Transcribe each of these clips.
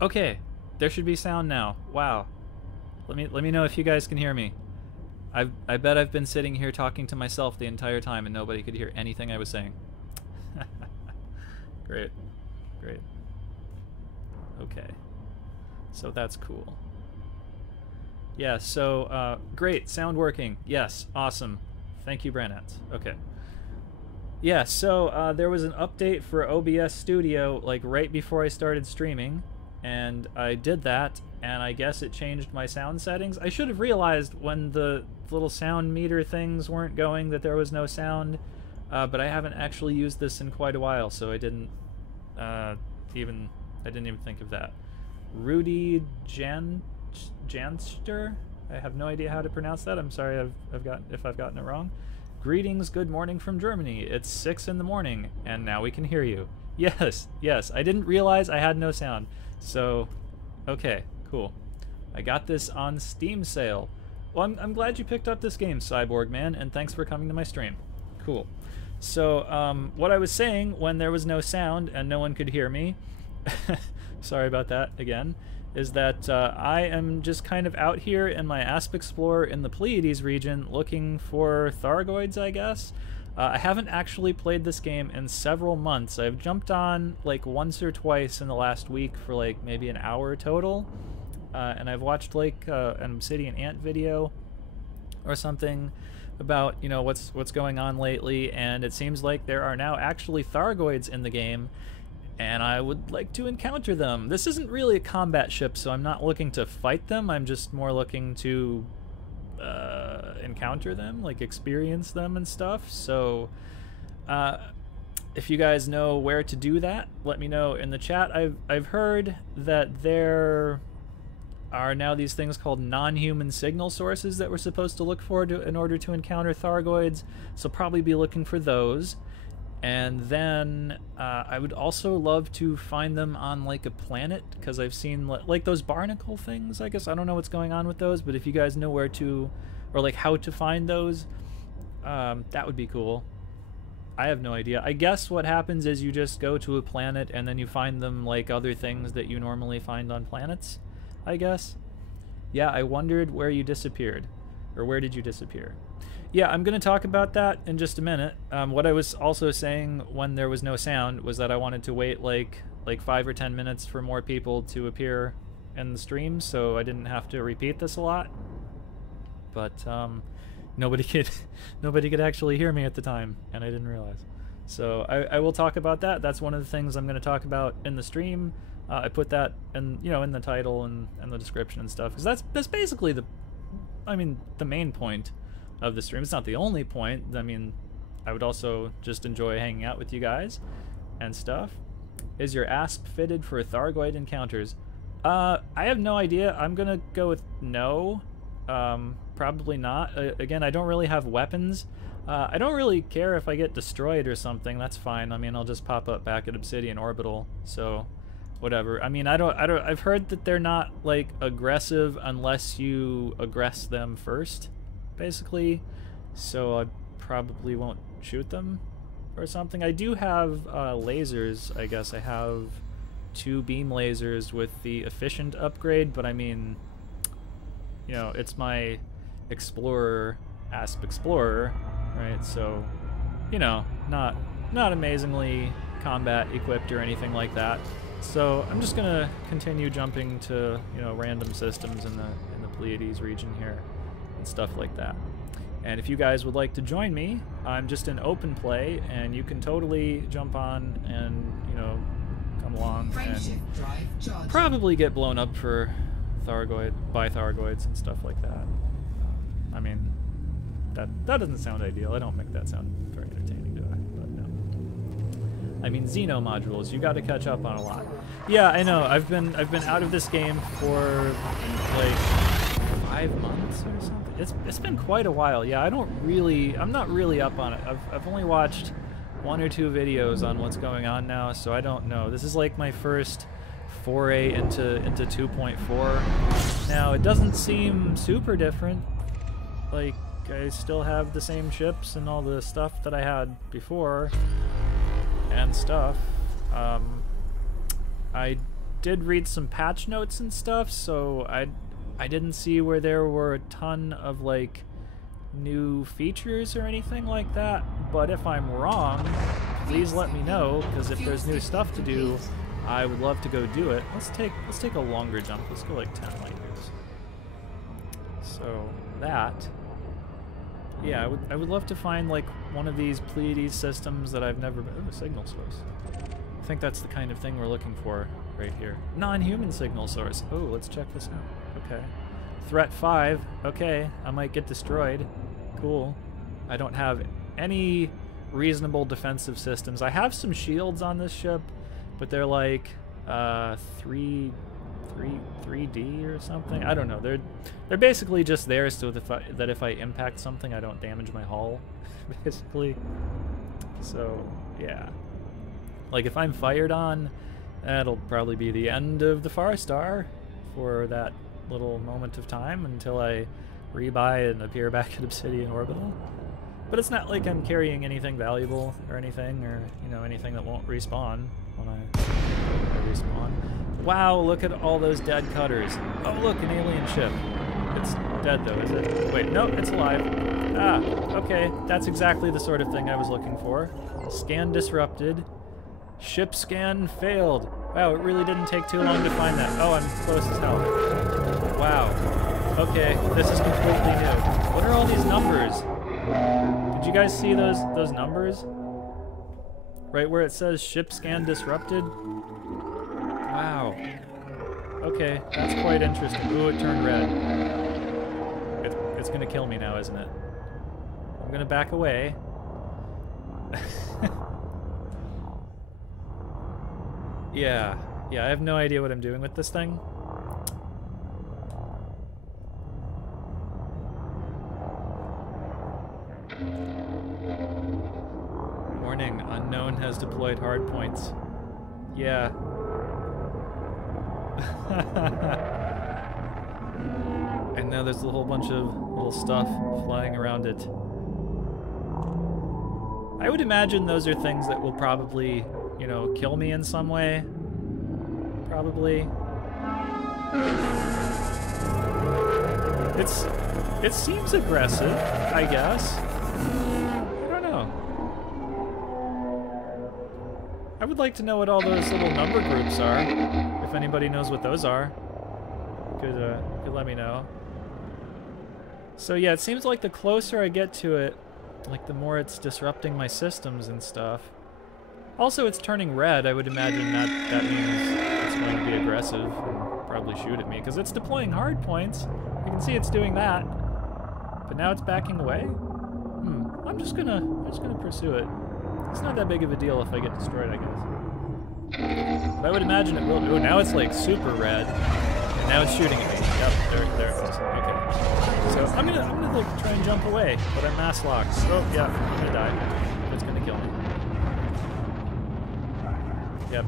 Okay, there should be sound now. Wow. Let me know if you guys can hear me. I bet I've been sitting here talking to myself the entire time and nobody could hear anything I was saying. Great. Great. Okay. So that's cool. Yeah, so great, sound working. Yes, awesome. Thank you, Branett. Okay. Yeah, so there was an update for OBS Studio like right before I started streaming, and I did that, and I guess it changed my sound settings. I should have realized when the little sound meter things weren't going that there was no sound, but I haven't actually used this in quite a while, so I didn't even think of that. Rudy Janster? I have no idea how to pronounce that. I'm sorry if I've gotten it wrong. Greetings, good morning from Germany. It's 6 in the morning, and now we can hear you. Yes, yes, I didn't realize I had no sound. So, okay, cool. I got this on Steam sale. Well, I'm glad you picked up this game, Cyborg Man, and thanks for coming to my stream. Cool. So, what I was saying when there was no sound and no one could hear me, sorry about that again, is that I am just kind of out here in my Asp Explorer in the Pleiades region looking for Thargoids, I guess. I haven't actually played this game in several months. I've jumped on like once or twice in the last week for like maybe an hour total, and I've watched like an Obsidian Ant video or something about, you know, what's going on lately, and it seems like there are now actually Thargoids in the game, and I would like to encounter them. This isn't really a combat ship, so I'm not looking to fight them. I'm just more looking to encounter them, like experience them and stuff. So if you guys know where to do that, let me know in the chat. I've heard that there are now these things called non-human signal sources that we're supposed to look for in order to encounter Thargoids, so probably be looking for those. And then I would also love to find them on like a planet, because I've seen like those barnacle things, I guess. I don't know what's going on with those, but if you guys know where to, or like how to find those, that would be cool. I have no idea. I guess what happens is you just go to a planet and then you find them like other things that you normally find on planets, I guess. Yeah, I wondered where you disappeared, or where did you disappear? Yeah, I'm going to talk about that in just a minute. What I was also saying when there was no sound was that I wanted to wait like 5 or 10 minutes for more people to appear in the stream, so I didn't have to repeat this a lot. But nobody could actually hear me at the time, and I didn't realize. So I will talk about that. That's one of the things I'm going to talk about in the stream. I put that in the title and the description and stuff, because that's basically the main point of the stream. It's not the only point. I mean, I would also just enjoy hanging out with you guys and stuff. Is your ASP fitted for Thargoid encounters? I have no idea. I'm gonna go with no. Probably not. Again, I don't really have weapons. I don't really care if I get destroyed or something. That's fine. I mean, I'll just pop up back at Obsidian Orbital, so whatever. I mean, I don't. I've heard that they're not like aggressive unless you aggress them first, basically, so I probably won't shoot them or something. I do have lasers, I guess. I have 2 beam lasers with the efficient upgrade, but I mean, you know, it's my Explorer, Asp Explorer, right? So, you know, not amazingly combat equipped or anything like that. So I'm just gonna continue jumping to, you know, random systems in the Pleiades region here and stuff like that. And if you guys would like to join me, I'm just in open play, and you can totally jump on and, you know, come along and probably get blown up for by Thargoids and stuff like that. I mean, that doesn't sound ideal. I don't make that sound very entertaining, do I? But no. I mean, Xeno modules, you got to catch up on a lot. Yeah, I know. I've been out of this game for like 5 months or something. It's been quite a while. Yeah, I'm not really up on it. I've only watched 1 or 2 videos on what's going on now, so I don't know. This is like my first foray into 2.4. Now, it doesn't seem super different. Like, I still have the same ships and all the stuff that I had before and stuff. I did read some patch notes and stuff, so I didn't see where there were a ton of like new features or anything like that. But if I'm wrong, please let me know, because if there's new stuff to do, I would love to go do it. Let's take a longer jump. Let's go like 10 light years. So that, yeah, I would love to find like one of these Pleiades systems that I've never been. Ooh, signal source. I think that's the kind of thing we're looking for right here. Non-human signal source. Oh, let's check this out. Okay. Threat 5. Okay, I might get destroyed. Cool. I don't have any reasonable defensive systems. I have some shields on this ship, but they're like 3D or something. I don't know. They're basically just there so that if I impact something, I don't damage my hull, basically. So yeah, like if I'm fired on, that'll probably be the end of the Farstar for that little moment of time until I rebuy and appear back at Obsidian Orbital. But it's not like I'm carrying anything valuable or anything, or you know, anything that won't respawn when I respawn. Wow, look at all those dead cutters. Oh look, an alien ship. It's dead though, is it? Wait, no, it's alive. Ah, okay, that's exactly the sort of thing I was looking for. Scan disrupted. Ship scan failed. Wow, it really didn't take too long to find that. Oh, I'm close as hell. Wow. Okay, this is completely new. What are all these numbers? Did you guys see those numbers? Right where it says ship scan disrupted? Wow. Okay, that's quite interesting. Ooh, it turned red. It's gonna kill me now, isn't it? I'm gonna back away. Yeah, I have no idea what I'm doing with this thing. Warning, unknown has deployed hardpoints. Yeah. And now there's a whole bunch of little stuff flying around it. I would imagine those are things that will probably, you know, kill me in some way. Probably. It seems aggressive, I guess. I don't know. I would like to know what all those little number groups are. If anybody knows what those are, could let me know. So yeah, it seems like the closer I get to it, like the more it's disrupting my systems and stuff. Also, it's turning red. I would imagine that means it's going to be aggressive and probably shoot at me, because it's deploying hard points. You can see it's doing that, but now it's backing away. I'm just gonna pursue it. It's not that big of a deal if I get destroyed, I guess. But I would imagine it will. Oh, now it's like super red, and now it's shooting at me. Yep, there it goes. Okay. So I'm gonna like try and jump away, but I'm mass locked. Oh yeah, I'm gonna die. It's gonna kill me. Yep,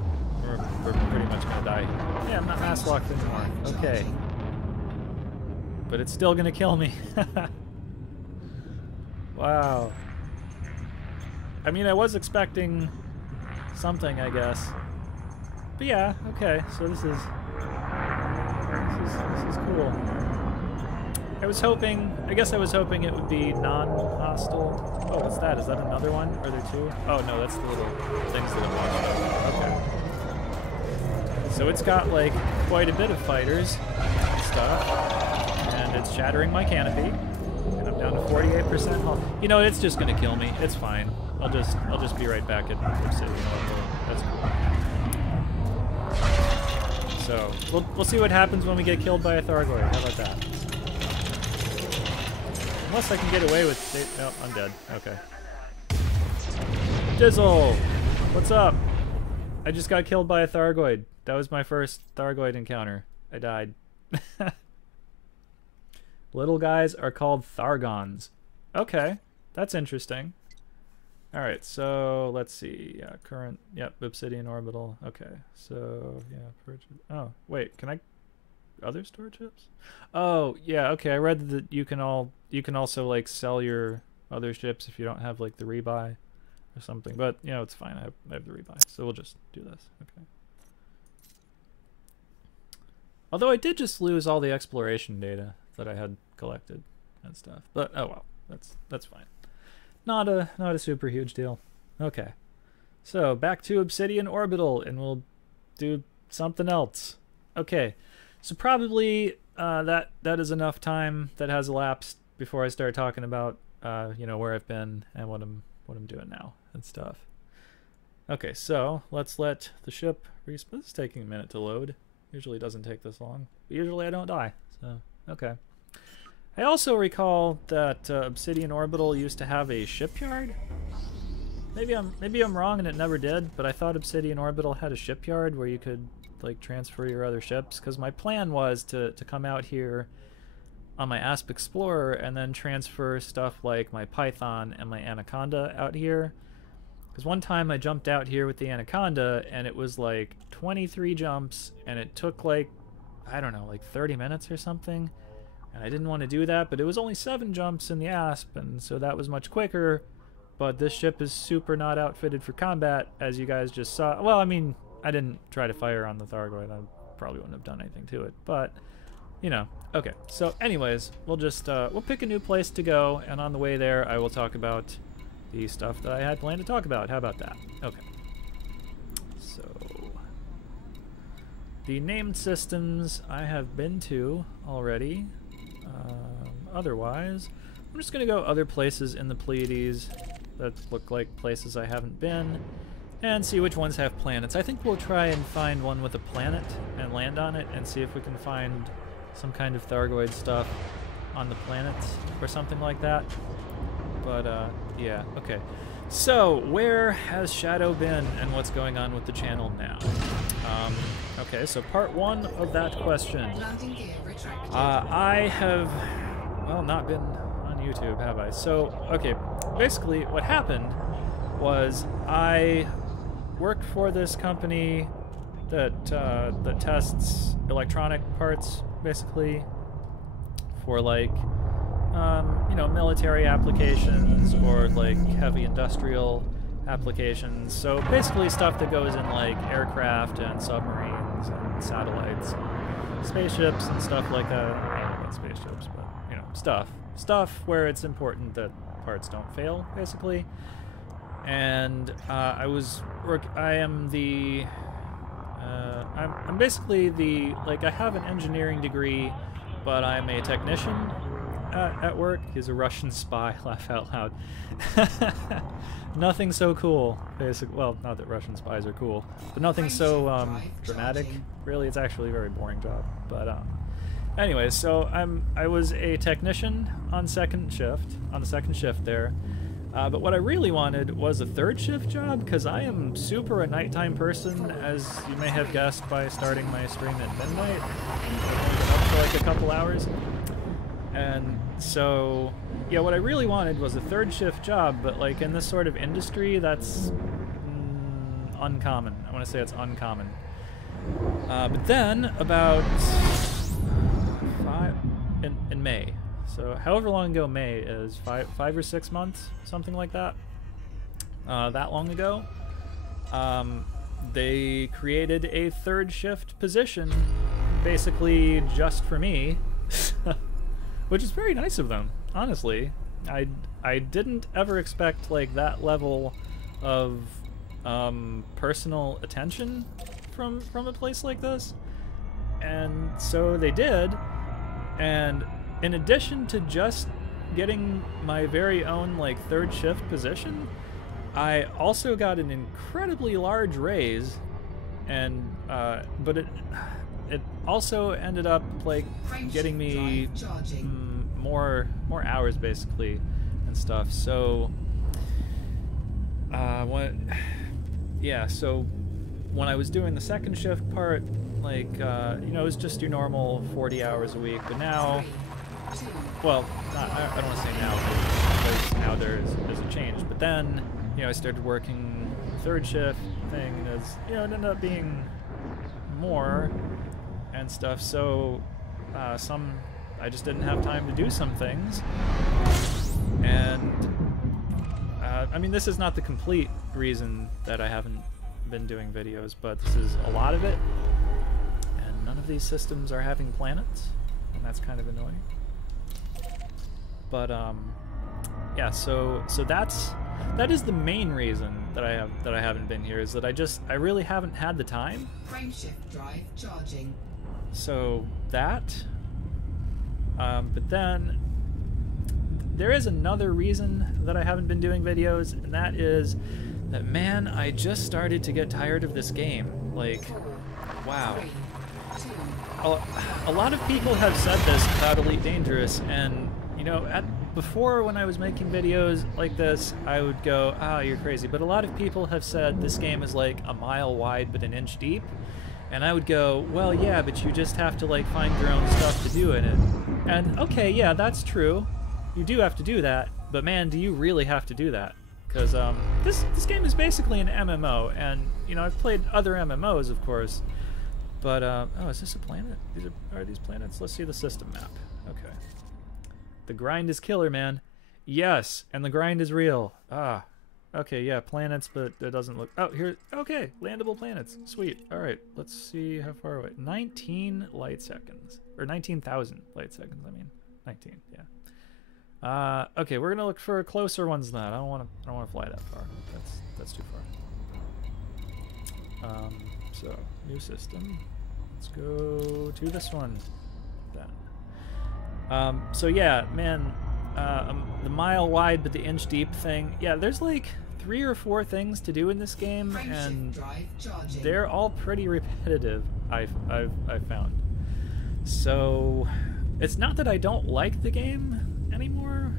we're pretty much gonna die. Yeah, I'm not mass locked anymore. Okay. But it's still gonna kill me. Wow. I mean, I was expecting something, I guess. But yeah, okay, so this is cool. I guess I was hoping it would be non-hostile. Oh, what's that? Is that another one? Are there two? Oh no, that's the little things that I'm watching. Okay. So it's got like quite a bit of fighters and stuff, and it's shattering my canopy, and I'm down to 48% health. You know, it's just gonna kill me. It's fine. I'll just be right back at Obsidian. That's cool. So we'll see what happens when we get killed by a Thargoid. How about that? Unless I can get away with it. No, I'm dead. Okay. Dizzle! What's up? I just got killed by a Thargoid. That was my first Thargoid encounter. I died. Little guys are called Thargons. Okay, that's interesting. Alright, so let's see. Yeah, current. Yep, Obsidian Orbital. Okay, so yeah. Oh, wait, can I. Other store chips? Oh, yeah, okay. I read that you can also like sell your other ships if you don't have like the rebuy or something. But you know, it's fine. I have the rebuy, so we'll just do this. Okay. Although I did just lose all the exploration data that I had collected and stuff. But oh well, that's fine. Not a super huge deal. Okay. So back to Obsidian Orbital, and we'll do something else. Okay. So probably that is enough time that has elapsed before I start talking about you know, where I've been and what I'm doing now and stuff. Okay, so let's let the ship respawn. This is taking a minute to load. Usually doesn't take this long. But usually I don't die. So okay. I also recall that Obsidian Orbital used to have a shipyard. Maybe I'm wrong and it never did, but I thought Obsidian Orbital had a shipyard where you could like transfer your other ships, because my plan was to come out here on my Asp Explorer and then transfer stuff like my Python and my Anaconda out here. Because one time I jumped out here with the Anaconda and it was like 23 jumps and it took like, I don't know, like 30 minutes or something. And I didn't want to do that, but it was only 7 jumps in the Asp, and so that was much quicker. But this ship is super not outfitted for combat, as you guys just saw. Well, I mean, I didn't try to fire on the Thargoid. I probably wouldn't have done anything to it, but you know. Okay, so anyways, we'll just we'll pick a new place to go, and on the way there I will talk about the stuff that I had planned to talk about. How about that? Okay. So the named systems I have been to already. Otherwise, I'm just gonna go other places in the Pleiades that look like places I haven't been, and see which ones have planets. I think we'll try and find one with a planet and land on it and see if we can find some kind of Thargoid stuff on the planet or something like that. But yeah, okay. So where has Shadow been and what's going on with the channel now? Okay, so part 1 of that question. I have, well, not been on YouTube, have I? So, okay, basically what happened was I worked for this company that that tests electronic parts, basically, for like you know, military applications or like heavy industrial applications. So basically stuff that goes in like aircraft and submarines and satellites and spaceships and stuff like that. I don't know about spaceships, but you know, stuff where it's important that parts don't fail, basically. And I'm basically the, like, I have an engineering degree, but I'm a technician at work. He's a Russian spy. Laugh out loud. Nothing so cool, basically. Well, not that Russian spies are cool, but nothing so dramatic. Really, it's actually a very boring job. But anyways, so I was a technician on the second shift there. But what I really wanted was a third shift job, because I am super a nighttime person, as you may have guessed by starting my stream at midnight. Up for like a couple hours. And so, yeah, what I really wanted was a third shift job, but like in this sort of industry, that's uncommon. I want to say it's uncommon. But then, about in May, so however long ago May is, 5 or 6 months, something like that, that long ago, they created a third shift position, basically just for me, which is very nice of them, honestly. I didn't ever expect like that level of personal attention from a place like this, and so they did. And in addition to just getting my very own like third shift position, I also got an incredibly large raise, and but it also ended up like getting me more hours basically and stuff. So so when I was doing the second shift part, like you know, it was just your normal 40 hours a week, but now, well, I don't want to say now, because now there's a change, but then, you know, I started working third shift thing, and it's, you know, it ended up being more and stuff, so I just didn't have time to do some things. And I mean, this is not the complete reason that I haven't been doing videos, but this is a lot of it, and none of these systems are having planets, and that's kind of annoying. But yeah, so that is the main reason that I haven't been here, is that I really haven't had the time. Frameshift drive charging. So that, but then there is another reason that I haven't been doing videos, and that is that, man, I just started to get tired of this game. Like, wow. A lot of people have said this about Elite Dangerous, and you know, before when I was making videos like this, I would go, "Ah, you're crazy." But a lot of people have said this game is like a mile wide but an inch deep, and I would go, "Well, yeah, but you just have to like find your own stuff to do in it." And okay, yeah, that's true. You do have to do that, but man, do you really have to do that? Because this game is basically an MMO, and you know, I've played other MMOs, of course, but oh, is this a planet? Are these planets? Let's see the system map. Okay. The grind is killer, man. Yes, and the grind is real. Ah, okay, yeah, planets, but it doesn't look... Oh, here, okay, landable planets. Sweet. All right, let's see how far away. 19 light seconds. Or 19,000 light seconds, I mean. 19, yeah. Okay, we're gonna look for closer ones than that. I don't want to fly that far. That's too far. So, new system. Let's go to this one. Then. So yeah, man, the mile wide but the inch deep thing. Yeah, there's like 3 or 4 things to do in this game, and they're all pretty repetitive. I've found. So it's not that I don't like the game anymore.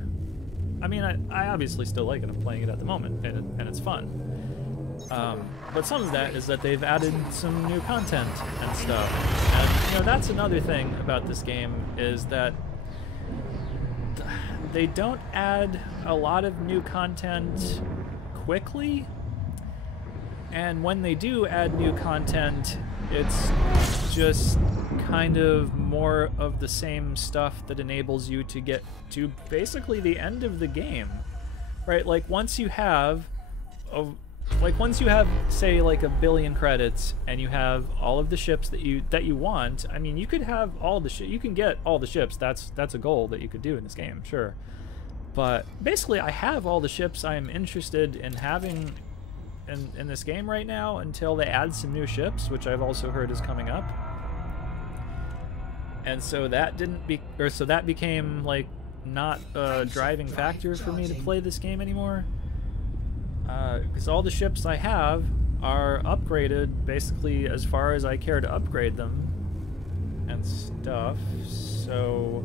I mean, I obviously still like it. I'm playing it at the moment, and it's fun. But some of that is that they've added some new content and stuff. And, you know, that's another thing about this game, is that they don't add a lot of new content quickly. And when they do add new content, it's just kind of more of the same stuff that enables you to get to basically the end of the game, right? Like once you have say like 1 billion credits and you have all of the ships that you want. I mean, you could have all the you can get all the ships. That's a goal that you could do in this game, sure. But basically, I have all the ships I'm interested in having in this game right now until they add some new ships, which I've also heard is coming up. And so that that became like not a driving factor for me to play this game anymore. Because all the ships I have are upgraded basically as far as I care to upgrade them and stuff. So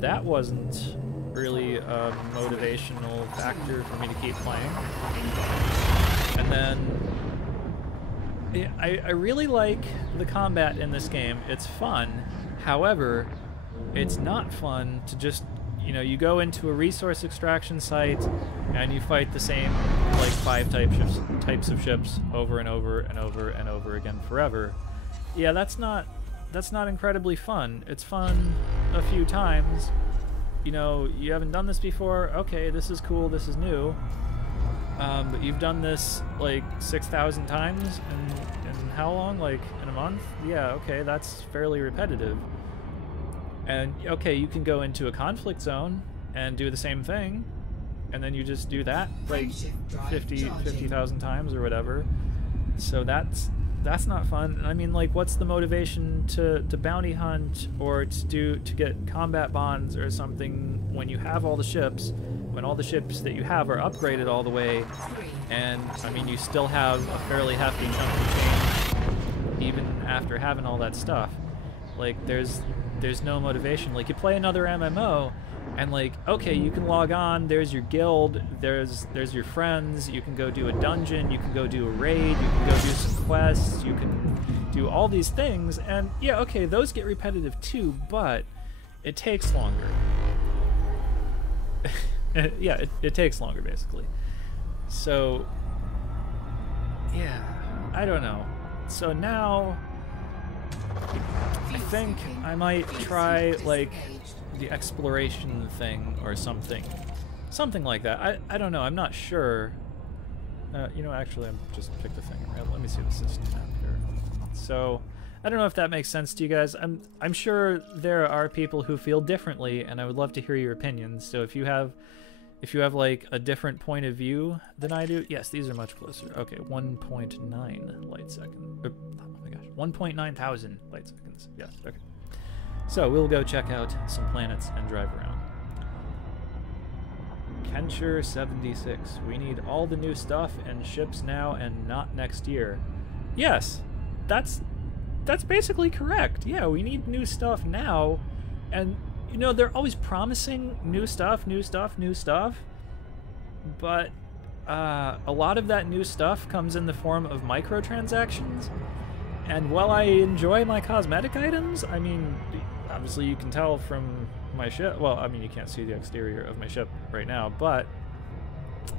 that wasn't really a motivational factor for me to keep playing. And then yeah, I really like the combat in this game. It's fun. However, it's not fun to just, you know, you go into a resource extraction site and you fight the same like 5 types of ships over and over and over and over again forever. Yeah, that's not incredibly fun. It's fun a few times. You know, you haven't done this before. Okay, this is cool. This is new. But you've done this like 6,000 times in how long? Like in a month? Yeah, okay, that's fairly repetitive. And okay, you can go into a conflict zone and do the same thing, and then you just do that like 50,000 times or whatever. So that's not fun. I mean, like, what's the motivation to bounty hunt or to get combat bonds or something when you have all the ships, when all the ships that you have are upgraded all the way, and I mean, you still have a fairly hefty chunk of change even after having all that stuff. Like, there's no motivation. Like, you play another MMO and like, okay, you can log on, there's your guild, there's your friends, you can go do a dungeon, you can go do a raid, you can go do some quests, you can do all these things, and yeah, okay, those get repetitive too, but it takes longer. Yeah, it takes longer, basically. So yeah, I don't know. So now I think I might try like the exploration thing or something like that. I don't know, I'm not sure. You know, actually, I'm just picked a thing. Let me see the system map here. So I don't know if that makes sense to you guys. I'm sure there are people who feel differently, and I would love to hear your opinions. So if you have like a different point of view than I do, yes, these are much closer. Okay, 1.9 light second. Oh my gosh, 1.9 thousand light seconds. Yes, okay. So we'll go check out some planets and drive around. Kencher 76. We need all the new stuff and ships now and not next year. Yes, that's basically correct. Yeah, we need new stuff now, and you know they're always promising new stuff, but a lot of that new stuff comes in the form of microtransactions. And while I enjoy my cosmetic items, I mean, obviously you can tell from my ship. Well, I mean you can't see the exterior of my ship right now, but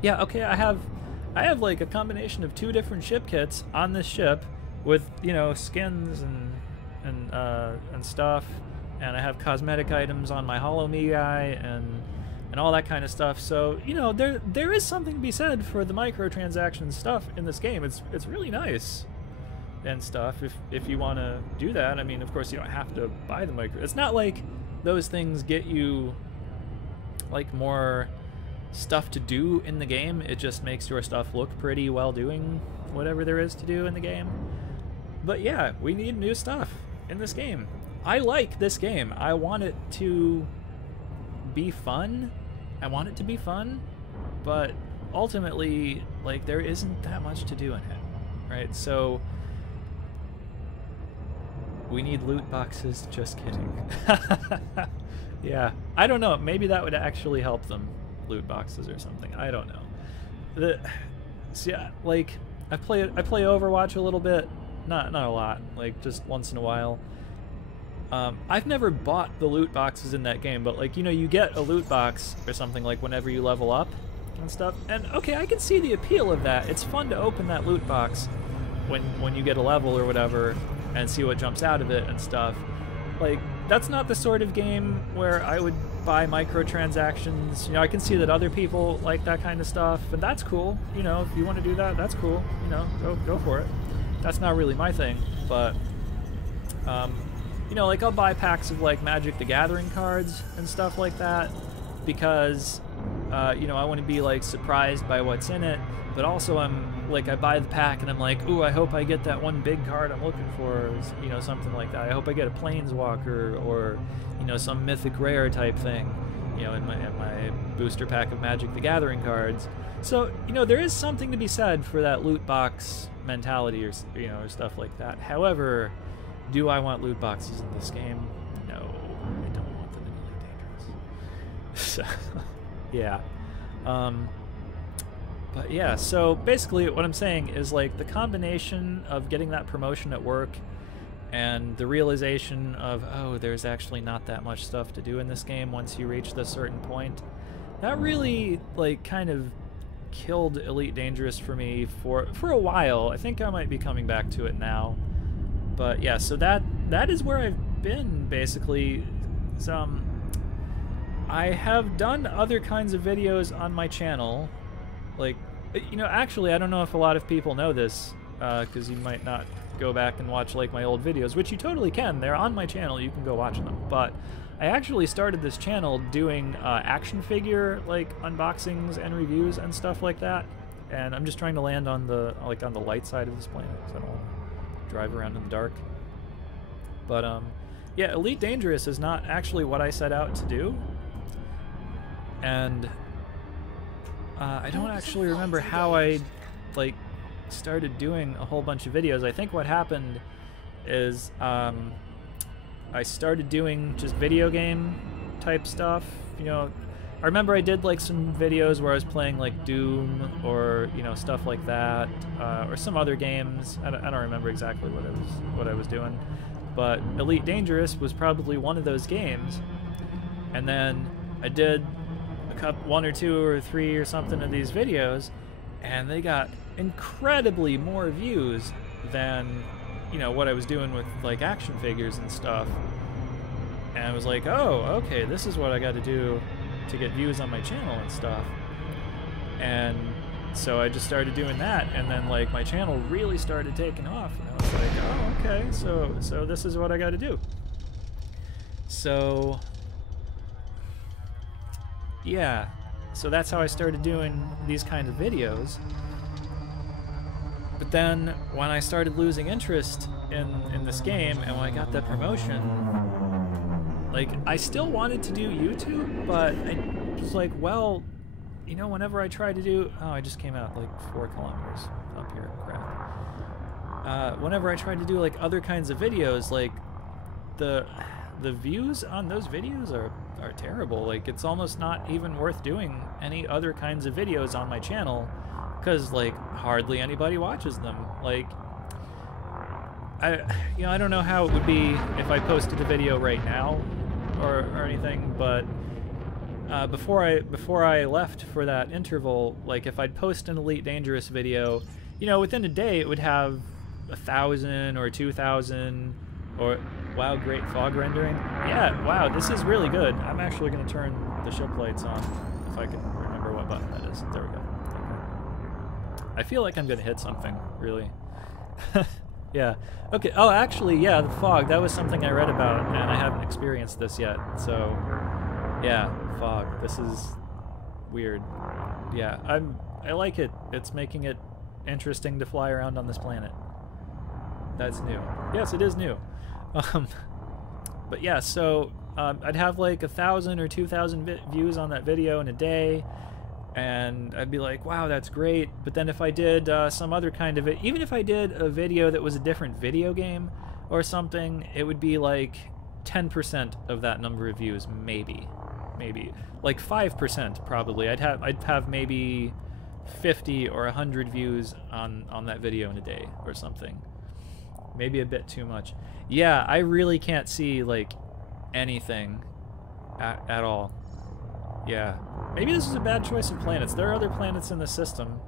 yeah, okay, I have like a combination of 2 different ship kits on this ship with, you know, skins and stuff, and I have cosmetic items on my Hollow Me guy and all that kind of stuff. So, you know, there is something to be said for the microtransaction stuff in this game. It's really nice and stuff if you want to do that. I mean, of course you don't have to buy the micro. It's not like those things get you like more stuff to do in the game. It just makes your stuff look pretty while doing whatever there is to do in the game. But yeah, we need new stuff in this game. I like this game. I want it to be fun. I want it to be fun, but ultimately, like, there isn't that much to do in it, right? So we need loot boxes. Just kidding. Yeah, I don't know. Maybe that would actually help them. Loot boxes or something. I don't know. See, like, I play Overwatch a little bit. Not a lot. Like, just once in a while. I've never bought the loot boxes in that game, but, like, you know, you get a loot box or something, like, whenever you level up and stuff. And, okay, I can see the appeal of that. It's fun to open that loot box when you get a level or whatever and see what jumps out of it and stuff. Like, that's not the sort of game where I would buy microtransactions. You know, I can see that other people like that kind of stuff, and that's cool. You know, if you want to do that, that's cool. You know, go for it. That's not really my thing, but you know, like, I'll buy packs of like Magic the Gathering cards and stuff like that because you know, I want to be like surprised by what's in it, but also I'm like, I buy the pack and I'm like, ooh, I hope I get that one big card I'm looking for, you know, something like that. I hope I get a Planeswalker or, you know, some mythic rare type thing, you know, in my booster pack of Magic the Gathering cards. So, you know, there is something to be said for that loot box mentality, or, you know, or stuff like that. However, do I want loot boxes in this game? No, I don't want them in Elite Dangerous. So, yeah. But yeah, so basically what I'm saying is, like, the combination of getting that promotion at work and the realization of, oh, there's actually not that much stuff to do in this game once you reach this certain point, that really, like, kind of killed Elite Dangerous for me for a while. I think I might be coming back to it now. But yeah, so that is where I've been, basically. I have done other kinds of videos on my channel. Like, you know, actually, I don't know if a lot of people know this, because you might not go back and watch, like, my old videos, which you totally can. They're on my channel. You can go watch them. But I actually started this channel doing action figure, like, unboxings and reviews and stuff like that. And I'm just trying to land on the, like, on the light side of this planet, because I don't want to drive around in the dark. But, yeah, Elite Dangerous is not actually what I set out to do. And I don't actually remember how I, like, started doing a whole bunch of videos. I think what happened is I started doing just video game type stuff. You know, I remember I did, like, some videos where I was playing, like, Doom or, you know, stuff like that, or some other games. I don't remember exactly what I was doing, but Elite Dangerous was probably one of those games. And then I did one or two or three or something of these videos, and they got incredibly more views than, you know, what I was doing with, like, action figures and stuff. And I was like, oh, okay, this is what I got to do to get views on my channel and stuff. And so I just started doing that, and then like my channel really started taking off, and I was like, oh, okay, so this is what I got to do. So yeah, so that's how I started doing these kind of videos. But then when I started losing interest in this game, and when I got that promotion, like, I still wanted to do YouTube, but I was like, well, you know, whenever I try to do... Oh, I just came out like 4 kilometers up here. Crap. Whenever I tried to do like other kinds of videos, like the views on those videos are terrible. Like, it's almost not even worth doing any other kinds of videos on my channel, because like hardly anybody watches them. Like, I don't know how it would be if I posted a video right now or anything, but before I left for that interval, like if I'd post an Elite Dangerous video, you know, within a day it would have 1,000 or 2,000 or... Wow, great fog rendering. Yeah, wow, this is really good. I'm actually going to turn the ship lights on, if I can remember what button that is. There we go. Okay. I feel like I'm going to hit something, really. Yeah. Okay, oh, actually, yeah, the fog, that was something I read about, and I haven't experienced this yet. So, yeah, fog. This is weird. Yeah, I like it. It's making it interesting to fly around on this planet. That's new. Yes, it is new. But yeah, so I'd have like 1,000 or 2,000 views on that video in a day, and I'd be like, wow, that's great. But then if I did some other kind of even if I did a video that was a different video game or something, it would be like 10% of that number of views, maybe like 5% probably. I'd have maybe 50 or 100 views on that video in a day or something. Maybe a bit too much. Yeah, I really can't see like anything at all. Yeah, maybe this is a bad choice of planets. There are other planets in the system.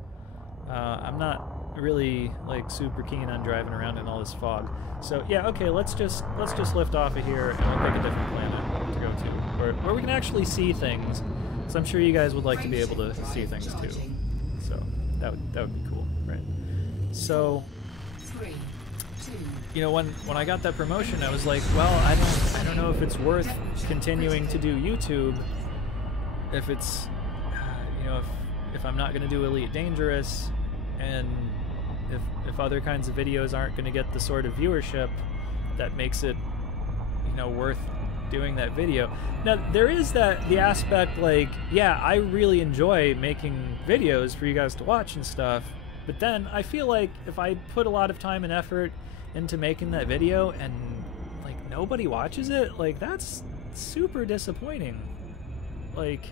I'm not really like super keen on driving around in all this fog. So yeah, okay, let's just lift off of here and we'll pick a different planet to go to, where we can actually see things. So I'm sure you guys would like to be able to see things too. So that would be cool, right? So, you know, when I got that promotion, I was like, well, I don't know if it's worth continuing to do YouTube if it's, you know, if I'm not going to do Elite Dangerous, and if other kinds of videos aren't going to get the sort of viewership that makes it, you know, worth doing that video. Now, there is the aspect, like, yeah, I really enjoy making videos for you guys to watch and stuff, but then I feel like if I put a lot of time and effort into making that video and like nobody watches it, like that's super disappointing. Like,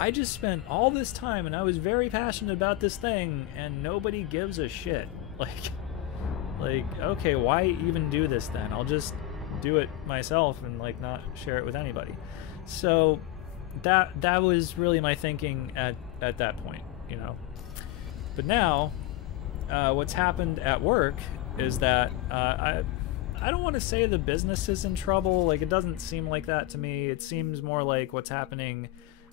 I just spent all this time and I was very passionate about this thing and nobody gives a shit. Like okay, why even do this then? I'll just do it myself and like not share it with anybody. So that was really my thinking at that point, you know. But now what's happened at work is that I don't want to say the business is in trouble. Like, it doesn't seem like that to me. It seems more like what's happening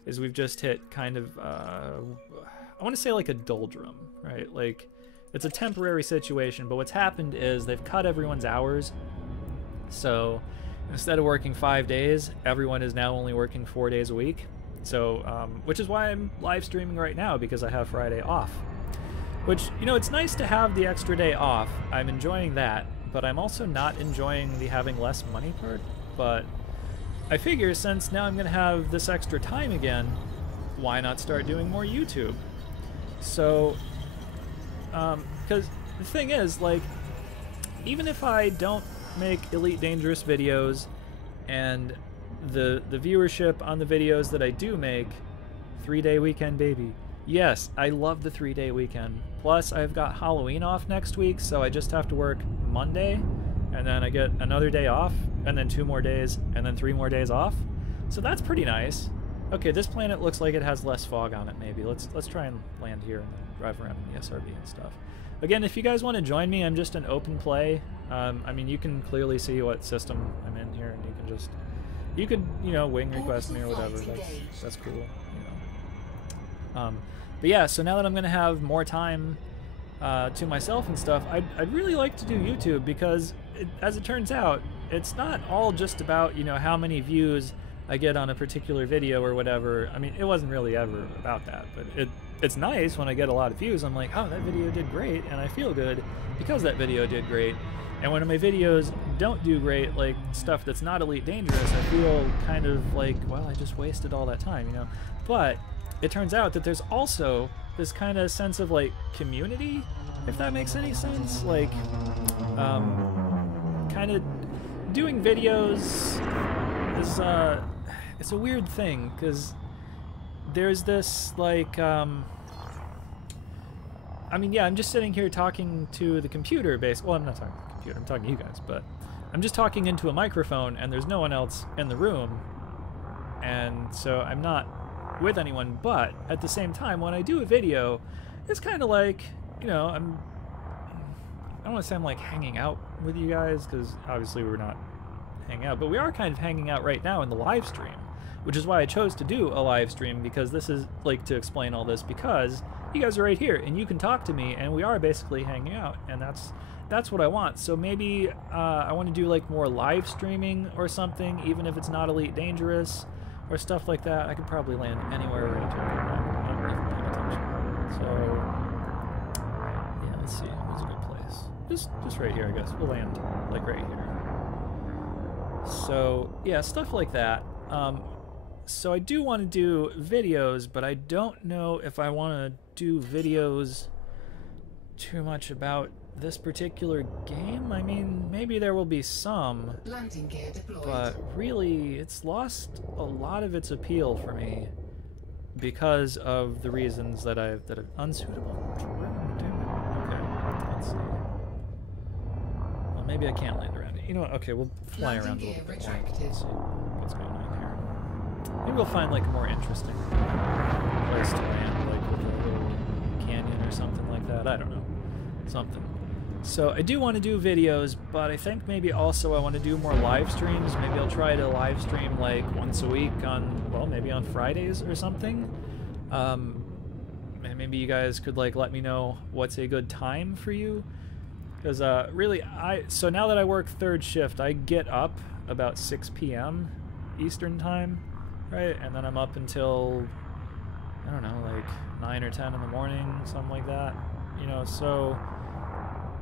is we've just hit kind of I want to say like a doldrum, right? Like, it's a temporary situation, but what's happened is they've cut everyone's hours. So instead of working 5 days, everyone is now only working 4 days a week. So which is why I'm live streaming right now, because I have Friday off. Which, you know, it's nice to have the extra day off. I'm enjoying that, but I'm also not enjoying the having less money part. But I figure since now I'm going to have this extra time again, why not start doing more YouTube? So, because the thing is, like, even if I don't make Elite Dangerous videos and the viewership on the videos that I do make, 3-day weekend, baby. Yes, I love the 3-day weekend. Plus, I've got Halloween off next week, so I just have to work Monday, and then I get another day off, and then 2 more days, and then 3 more days off. So that's pretty nice. Okay, this planet looks like it has less fog on it, maybe. Let's try and land here and then drive around in the SRV and stuff. Again, if you guys want to join me, I'm just an open play. I mean, you can clearly see what system I'm in here, and you can just... You could, you know, wing request me or whatever. That's cool, you know. But yeah, so now that I'm going to have more time to myself and stuff, I'd really like to do YouTube because, as it turns out, it's not all just about, you know, how many views I get on a particular video or whatever. I mean, it wasn't really ever about that, but it's nice when I get a lot of views. I'm like, oh, that video did great, and I feel good because that video did great. And when my videos don't do great, like stuff that's not Elite Dangerous, I feel kind of like, well, I just wasted all that time, you know? But it turns out that there's also this kind of sense of like community, if that makes any sense. Like, kind of doing videos is, it's a weird thing, because there's this, like, I mean, yeah, I'm just sitting here talking to the computer, basically. Well, I'm not talking to the computer, I'm talking to you guys, but I'm just talking into a microphone, and there's no one else in the room, and so I'm not with anyone. But at the same time, when I do a video, it's kind of like, you know, I don't want to say I'm like hanging out with you guys, because obviously we're not hanging out, but we are kind of hanging out right now in the live stream, which is why I chose to do a live stream, because this is like to explain all this, because you guys are right here and you can talk to me and we are basically hanging out, and that's what I want. So maybe I want to do like more live streaming or something, even if it's not Elite Dangerous or stuff like that. I could probably land anywhere around here. I'm not even paying attention. So yeah, let's see, what's a good place? Just right here, I guess. We'll land like right here. So yeah, stuff like that. So I do want to do videos, but I don't know if I want to do videos too much about this particular game. I mean, maybe there will be some, Landing gear deployed. but really it's lost a lot of its appeal for me because of the reasons that I've unsuitable. Okay, let's see. Well, maybe I can't land around it. You know what? Okay, we'll fly Landing around a gear little bit more. retracted. Let's see what's going on here. Maybe we'll find like a more interesting place to land, like with a little canyon or something like that. I don't know. Something. So I do want to do videos, but I think maybe also I want to do more live streams. Maybe I'll try to live stream like once a week on, well, maybe on Fridays or something. And maybe you guys could like let me know what's a good time for you. Because really, so now that I work third shift, I get up about 6 p.m. Eastern time, right? And then I'm up until, I don't know, like 9 or 10 in the morning, something like that. You know, so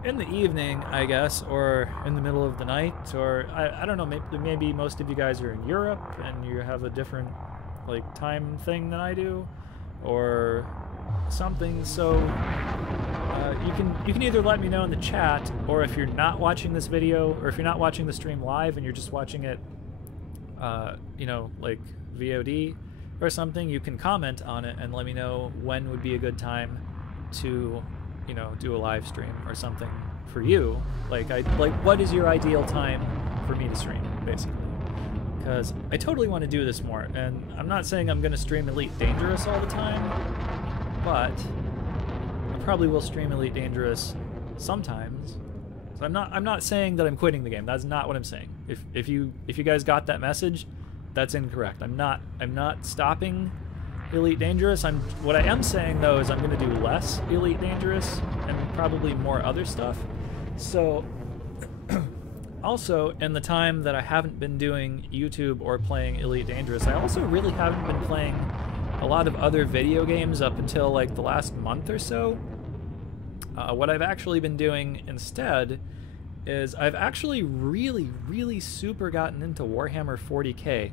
in the evening, I guess, or in the middle of the night, or I don't know, maybe most of you guys are in Europe and you have a different like time thing than I do, or something. So you can either let me know in the chat, or if you're not watching this video, or if you're not watching the stream live and you're just watching it, you know, like VOD or something, you can comment on it and let me know when would be a good time to, you know, do a live stream or something for you. Like what is your ideal time for me to stream, basically? Because I totally want to do this more, and I'm not saying I'm going to stream Elite Dangerous all the time, but I probably will stream Elite Dangerous sometimes. So I'm not saying that I'm quitting the game. That's not what I'm saying. If you guys got that message, that's incorrect. I'm not stopping Elite Dangerous. What I am saying though is I'm going to do less Elite Dangerous and probably more other stuff. So also, in the time that I haven't been doing YouTube or playing Elite Dangerous, I also really haven't been playing a lot of other video games up until like the last month or so. What I've actually been doing instead is I've actually really super gotten into Warhammer 40k.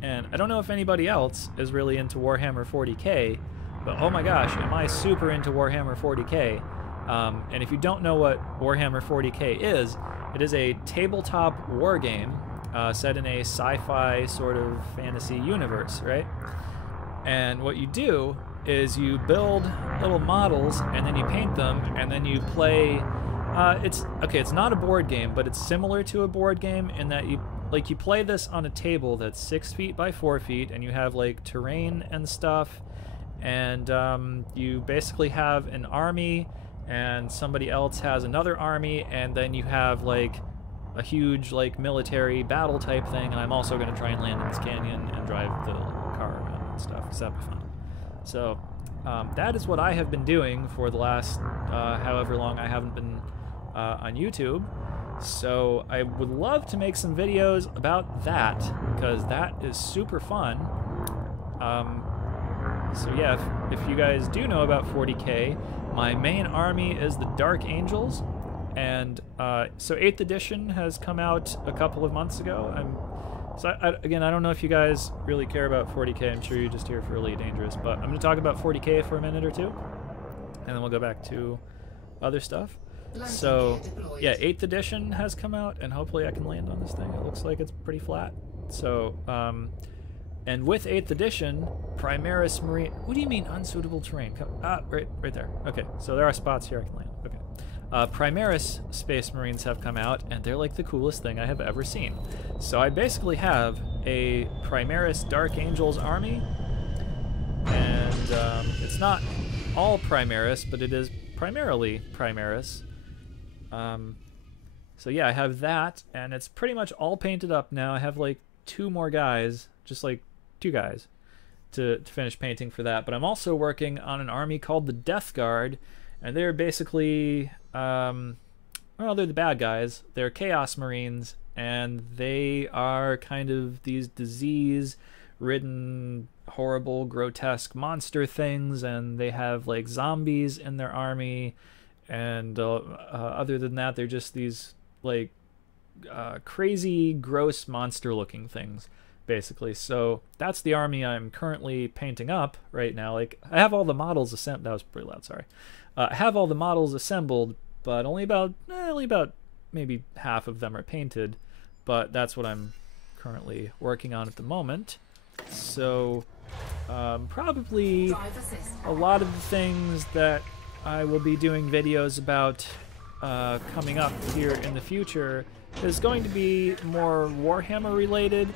And I don't know if anybody else is really into Warhammer 40k, but oh my gosh, am I super into Warhammer 40k. And if you don't know what Warhammer 40k is, it is a tabletop war game set in a sci-fi sort of fantasy universe, right? And what you do is you build little models and then you paint them and then you play. It's not a board game, but it's similar to a board game in that you play this on a table that's 6 feet by 4 feet, and you have like terrain and stuff, and you basically have an army and somebody else has another army, and then you have like a huge like military battle type thing. And I'm also going to try and land in this canyon and drive the car around and stuff, because that'd be fun. So that is what I have been doing for the last however long I haven't been on YouTube. So I would love to make some videos about that, because that is super fun. So yeah, if you guys do know about 40k, my main army is the Dark Angels, and so 8th edition has come out a couple of months ago. Again, I don't know if you guys really care about 40k. I'm sure you're just here for Really Dangerous, but I'm going to talk about 40k for a minute or two, and then we'll go back to other stuff. So yeah, 8th edition has come out, and hopefully I can land on this thing. It looks like it's pretty flat. So and with 8th edition, Primaris Marine... What do you mean unsuitable terrain? Right there. Okay, so there are spots here I can land. Okay. Primaris Space Marines have come out, and they're like the coolest thing I have ever seen. So I basically have a Primaris Dark Angels army, and it's not all Primaris, but it is primarily Primaris. So yeah, I have that, and it's pretty much all painted up now. I have like 2 more guys, just like 2 guys to finish painting for that. But I'm also working on an army called the Death Guard, and they're basically well, they're the bad guys. They're Chaos Marines, and they are kind of these disease-ridden, horrible, grotesque monster things, and they have like zombies in their army, and other than that, they're just these like crazy, gross, monster-looking things, basically. So that's the army I'm currently painting up right now. Like, I have all the models assembled. That was pretty loud, sorry. I have all the models assembled, but only about maybe half of them are painted. But that's what I'm currently working on at the moment. So probably a lot of the things that I will be doing videos about coming up here in the future is going to be more Warhammer related.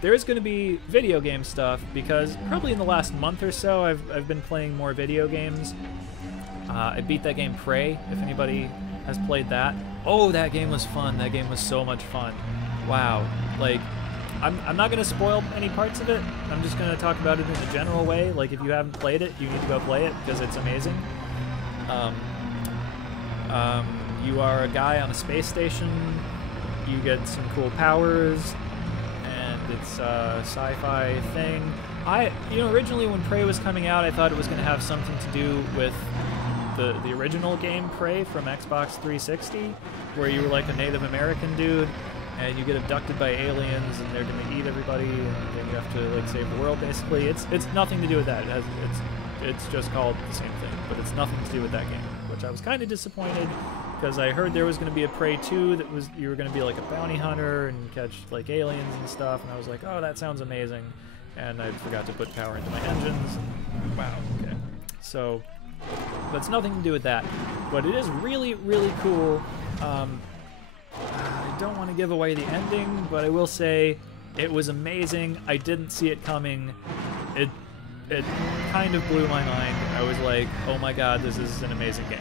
There is going to be video game stuff, because probably in the last month or so I've been playing more video games. I beat that game Prey, if anybody has played that. Oh, that game was fun. That game was so much fun. Wow. Like, I'm not going to spoil any parts of it. I'm just going to talk about it in a general way. Like, if you haven't played it, you need to go play it, because it's amazing. You are a guy on a space station. You get some cool powers, and it's a sci-fi thing. Originally when Prey was coming out, I thought it was going to have something to do with the original game Prey from Xbox 360, where you were like a Native American dude, and you get abducted by aliens, and they're going to eat everybody, and then you have to like save the world. Basically, it's nothing to do with that. It's just called the same thing, but it's nothing to do with that game, which I was kind of disappointed, because I heard there was going to be a Prey 2 that was you were going to be like a bounty hunter and catch like aliens and stuff, and I was like, oh, that sounds amazing, and I forgot to put power into my engines. And, wow, okay. So, but it's nothing to do with that, but it is really, really cool. I don't want to give away the ending, but I will say it was amazing. I didn't see it coming. It kind of blew my mind. I was like, oh my god, this is an amazing game.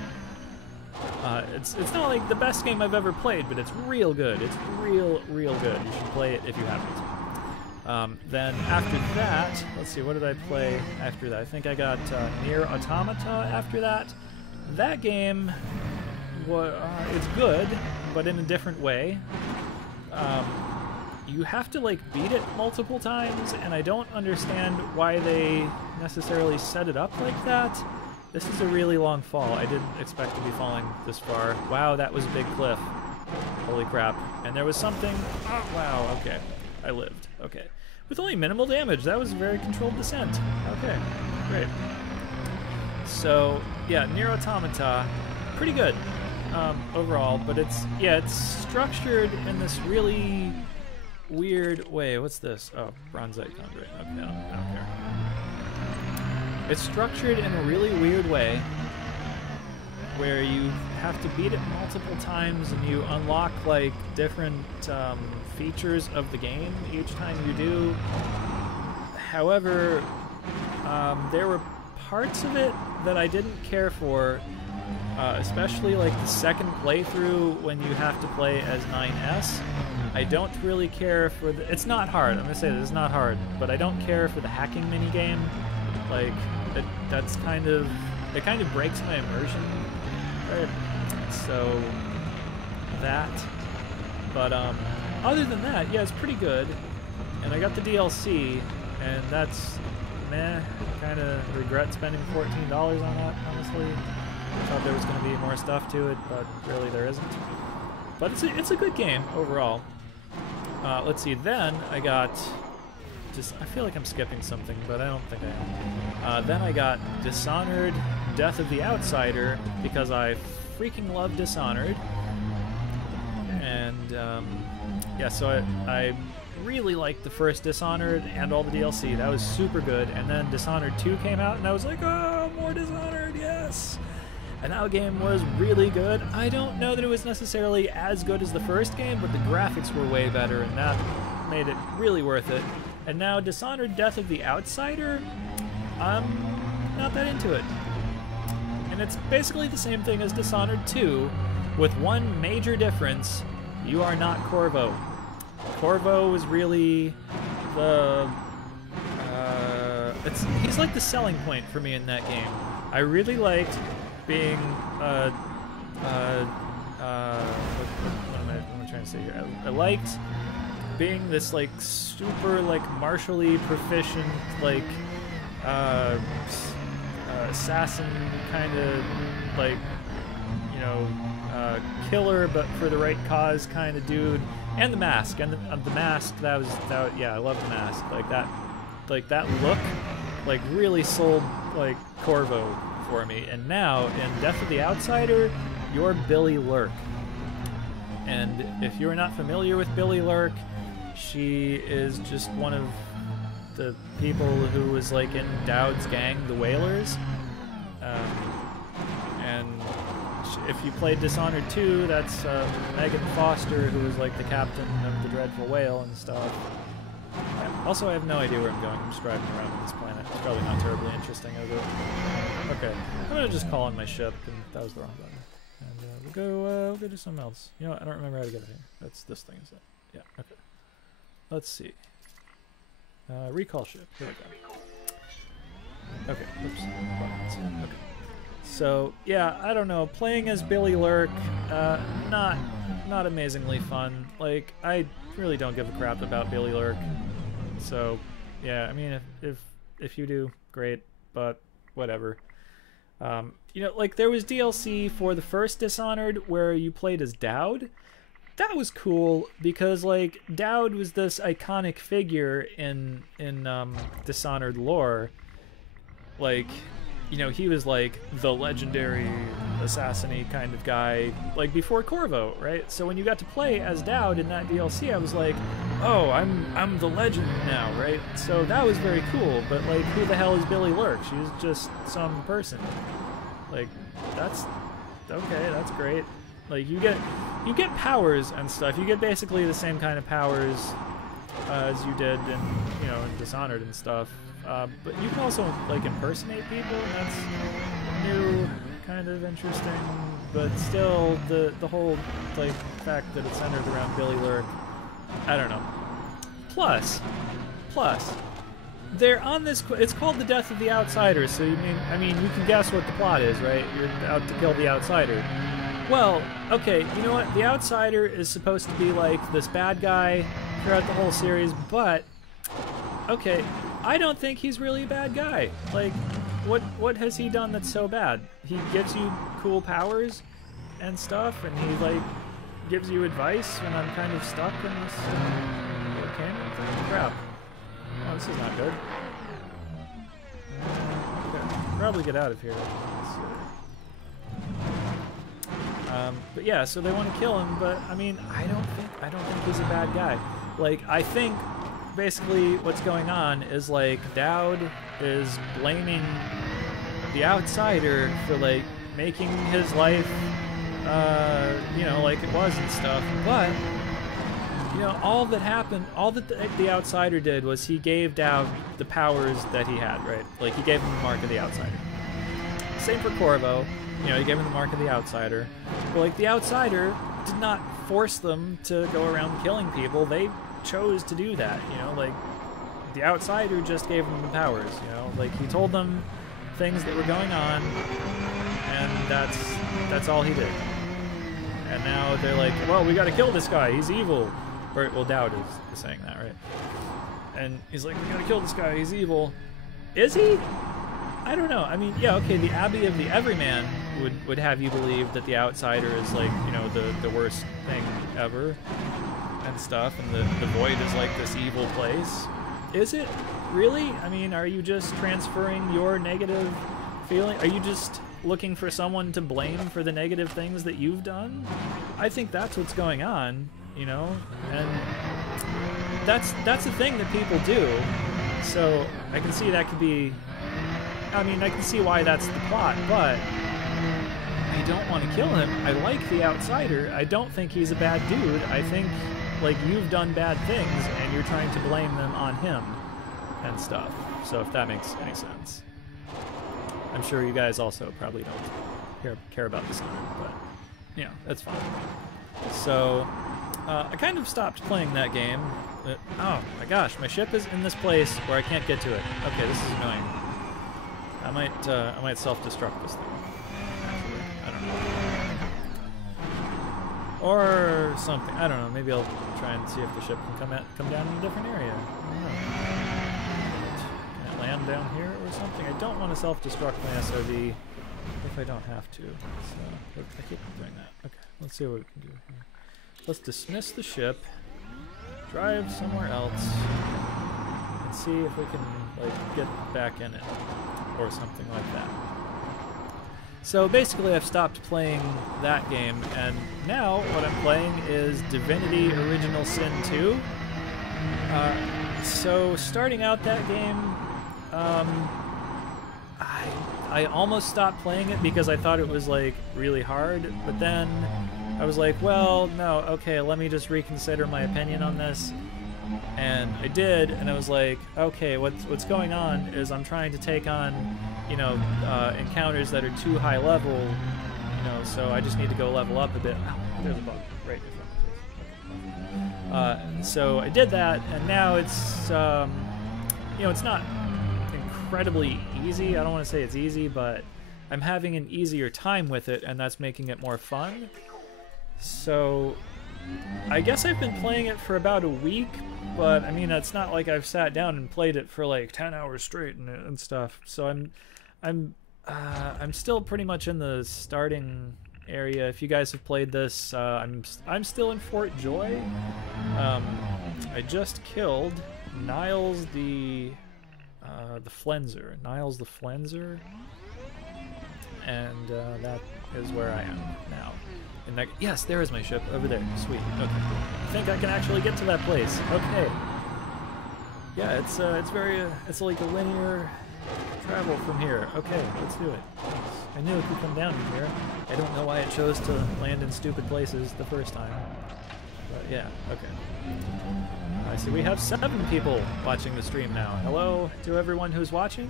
It's not like the best game I've ever played, but it's real good. It's real good. You should play it if you haven't. Then after that, let's see, what did I play after that? I think I got Nier Automata after that. That game, it's good, but in a different way. You have to like beat it multiple times, and I don't understand why they necessarily set it up like that. This is a really long fall. I didn't expect to be falling this far. Wow, that was a big cliff. Holy crap. And there was something... Oh, wow, okay. I lived. Okay. With only minimal damage. That was a very controlled descent. Okay, great. So, yeah, Nier Automata, pretty good overall, but it's structured in this really weird way. What's this? Oh, Bronzite Conduit. Okay, I don't care. It's structured in a really weird way where you have to beat it multiple times, and you unlock like different features of the game each time you do. However, there were parts of it that I didn't care for, especially like the second playthrough when you have to play as 9S. I don't really care for the... It's not hard. I'm going to say that it's not hard, but I don't care for the hacking minigame. Like, that's kind of, it kind of breaks my immersion. Right? So that, but other than that, yeah, it's pretty good. And I got the DLC, and that's meh. Kind of regret spending $14 on that, honestly. I thought there was going to be more stuff to it, but really there isn't. But it's a good game overall. Let's see. Then I got I feel like I'm skipping something, but I don't think I am. Then I got Dishonored: Death of the Outsider because I freaking love Dishonored, and yeah, so I really liked the first Dishonored and all the DLC. That was super good. And then Dishonored 2 came out, and I was like, oh, more Dishonored, yes! And that game was really good. I don't know that it was necessarily as good as the first game, but the graphics were way better, and that made it really worth it. And now Dishonored: Death of the Outsider, I'm not that into it. And it's basically the same thing as Dishonored 2, with one major difference: you are not Corvo. Corvo was really the... he's like the selling point for me in that game. I really liked being... what am I trying to say here? I liked being this, like, super, like, martially proficient, like, assassin kind of, like, you know, killer, but for the right cause kind of dude. And the mask, and the mask, yeah, I love the mask. Like that look, like, really sold, like, Corvo for me. And now, in Death of the Outsider, you're Billy Lurk. And if you're not familiar with Billy Lurk, she is just one of the people who was, like, in Dowd's gang, the Whalers. And if you played Dishonored 2, that's Megan Foster, who is, like, the captain of the Dreadful Whale and stuff. Also, I have no idea where I'm going. I'm just driving around on this planet. It's probably not terribly interesting, is it? Okay, I'm gonna just call on my ship, and that was the wrong button. And we'll go do something else. You know what? I don't remember how to get it here. That's this thing, is it? Yeah. Okay. Let's see. Recall ship. Here we go. Okay. Oops. Okay. So yeah, I don't know. Playing as Billy Lurk, not amazingly fun. Like, I really don't give a crap about Billy Lurk. So yeah, I mean, if you do, great. But whatever. You know, like, there was DLC for the first Dishonored where you played as Dowd. That was cool because, like, Dowd was this iconic figure in Dishonored lore. Like, you know, he was like the legendary assassin-y kind of guy, like, before Corvo, right? So when you got to play as Dowd in that DLC, I was like, oh, I'm the legend now, right? So that was very cool. But, like, who the hell is Billy Lurk? She's just some person. Like, that's okay. That's great. Like, you get powers and stuff. You get basically the same kind of powers as you did in, you know, in Dishonored and stuff. But you can also, like, impersonate people, and that's new, kind of interesting. But still, the whole, like, fact that it's centered around Billy Lurk, I don't know. Plus, they're on this. It's called the Death of the Outsider. So you you can guess what the plot is, right? You're out to kill the Outsider. Well, okay, you know what? The Outsider is supposed to be, like, this bad guy throughout the whole series, but okay, I don't think he's really a bad guy. Like, what has he done that's so bad? He gives you cool powers and stuff, and he, like, gives you advice when I'm kind of stuck in this canyon thing. Crap. Oh, this is not good. Okay, probably get out of here. But yeah, so they want to kill him, but I mean, I don't think he's a bad guy. Like, I think basically what's going on is, like, Dowd is blaming the Outsider for, like, making his life, you know, like it was and stuff. But, you know, all that the Outsider did was he gave Dowd the powers that he had, right? Like, he gave him the mark of the Outsider. Same for Corvo. You know, he gave him the mark of the Outsider. But, like, the Outsider did not force them to go around killing people. They chose to do that, you know? Like, the Outsider just gave them the powers, you know? Like, he told them things that were going on, and that's all he did. And now they're like, well, we gotta kill this guy, he's evil. Or, well, Dowd is saying that, right? And he's like, we gotta kill this guy, he's evil. Is he? I don't know. I mean, yeah, okay, the Abbey of the Everyman would have you believe that the Outsider is like, you know, the worst thing ever and stuff, and the Void is like this evil place. Is it? Really? I mean, are you just transferring your negative feeling? Are you just looking for someone to blame for the negative things that you've done? I think that's what's going on, you know? And that's the thing that people do. So I can see that could be, I mean, I can see why that's the plot, but I don't want to kill him. I like the Outsider. I don't think he's a bad dude. I think, like, you've done bad things and you're trying to blame them on him and stuff. So if that makes any sense. I'm sure you guys also probably don't care about the story, but, you know, that's fine. So I kind of stopped playing that game. But, oh my gosh, my ship is in this place where I can't get to it. Okay, this is annoying. I might self-destruct this thing. Actually, I don't know. Or something. I don't know. Maybe I'll try and see if the ship can come down in a different area. I don't know. Can it land down here or something? I don't want to self-destruct my SRV if I don't have to. So I keep doing that. Okay, let's see what we can do here. Let's dismiss the ship, drive somewhere else, and see if we can, like, get back in it or something like that. So basically I've stopped playing that game, and now what I'm playing is Divinity Original Sin 2. So starting out that game, I almost stopped playing it because I thought it was, like, really hard, but then I was like, well, no, okay, let me just reconsider my opinion on this. And I did, and I was like, okay, what's going on is I'm trying to take on, you know, encounters that are too high level, you know, so I just need to go level up a bit. Oh, there's a bug right in front of me. So I did that, and now it's, you know, it's not incredibly easy. I don't want to say it's easy, but I'm having an easier time with it, and that's making it more fun. So I guess I've been playing it for about a week, but I mean, it's not like I've sat down and played it for like 10 hours straight and stuff. So I'm still pretty much in the starting area. If you guys have played this, I'm still in Fort Joy. I just killed Niles the Flenser. Niles the Flenser, and that is where I am now. And that, yes, there is my ship over there. Sweet. Okay. I think I can actually get to that place. Okay. Yeah, it's like a linear travel from here. Okay, let's do it. I knew it could come down from here. I don't know why it chose to land in stupid places the first time. But yeah, okay. I see we have 7 people watching the stream now. Hello to everyone who's watching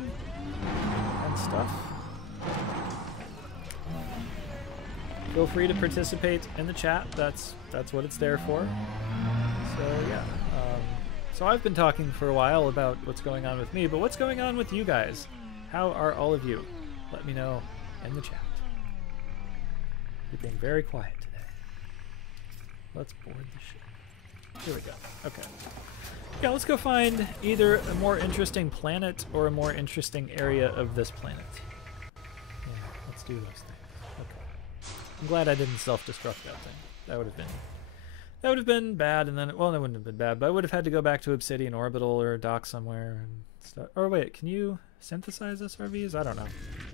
and stuff. Feel free to participate in the chat. That's what it's there for. So yeah. So I've been talking for a while about what's going on with me, but what's going on with you guys? How are all of you? Let me know in the chat. You're being very quiet today. Let's board the ship. Here we go. Okay. Yeah, let's go find either a more interesting planet or a more interesting area of this planet. Yeah, let's do those things. I'm glad I didn't self-destruct that thing. That would have been bad, and then, well, that wouldn't have been bad, but I would have had to go back to Obsidian Orbital or dock somewhere and stuff. Or wait, can you synthesize SRVs? I don't know.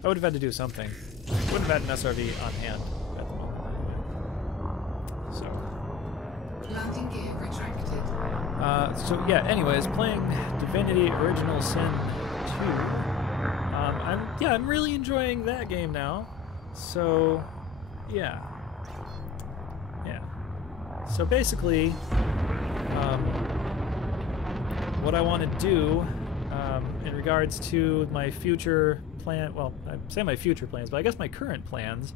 I would have had to do something. I wouldn't have had an SRV on hand at the moment anyway. So. Landing gear retracted. So yeah, anyways, playing Divinity Original Sin 2. I'm really enjoying that game now. So yeah. So basically, what I want to do in regards to my future plan, well, I say my future plans, but I guess my current plans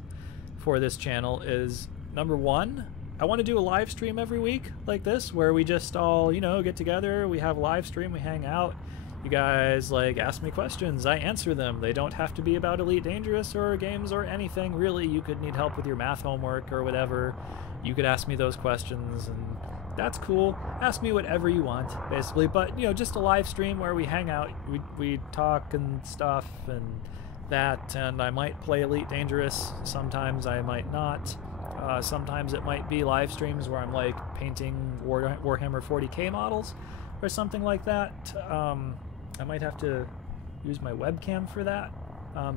for this channel is, number 1, I want to do a live stream every week like this, where we just all, you know, get together, we have a live stream, we hang out, You guys like ask me questions, I answer them. They don't have to be about Elite Dangerous or games or anything really. You could need help with your math homework or whatever. You could ask me those questions, and that's cool. Ask me whatever you want, basically. But you know, just a live stream where we hang out, we talk and stuff and that, and I might play Elite Dangerous. Sometimes I might not. Sometimes it might be live streams where I'm like painting Warhammer 40k models or something like that. I might have to use my webcam for that,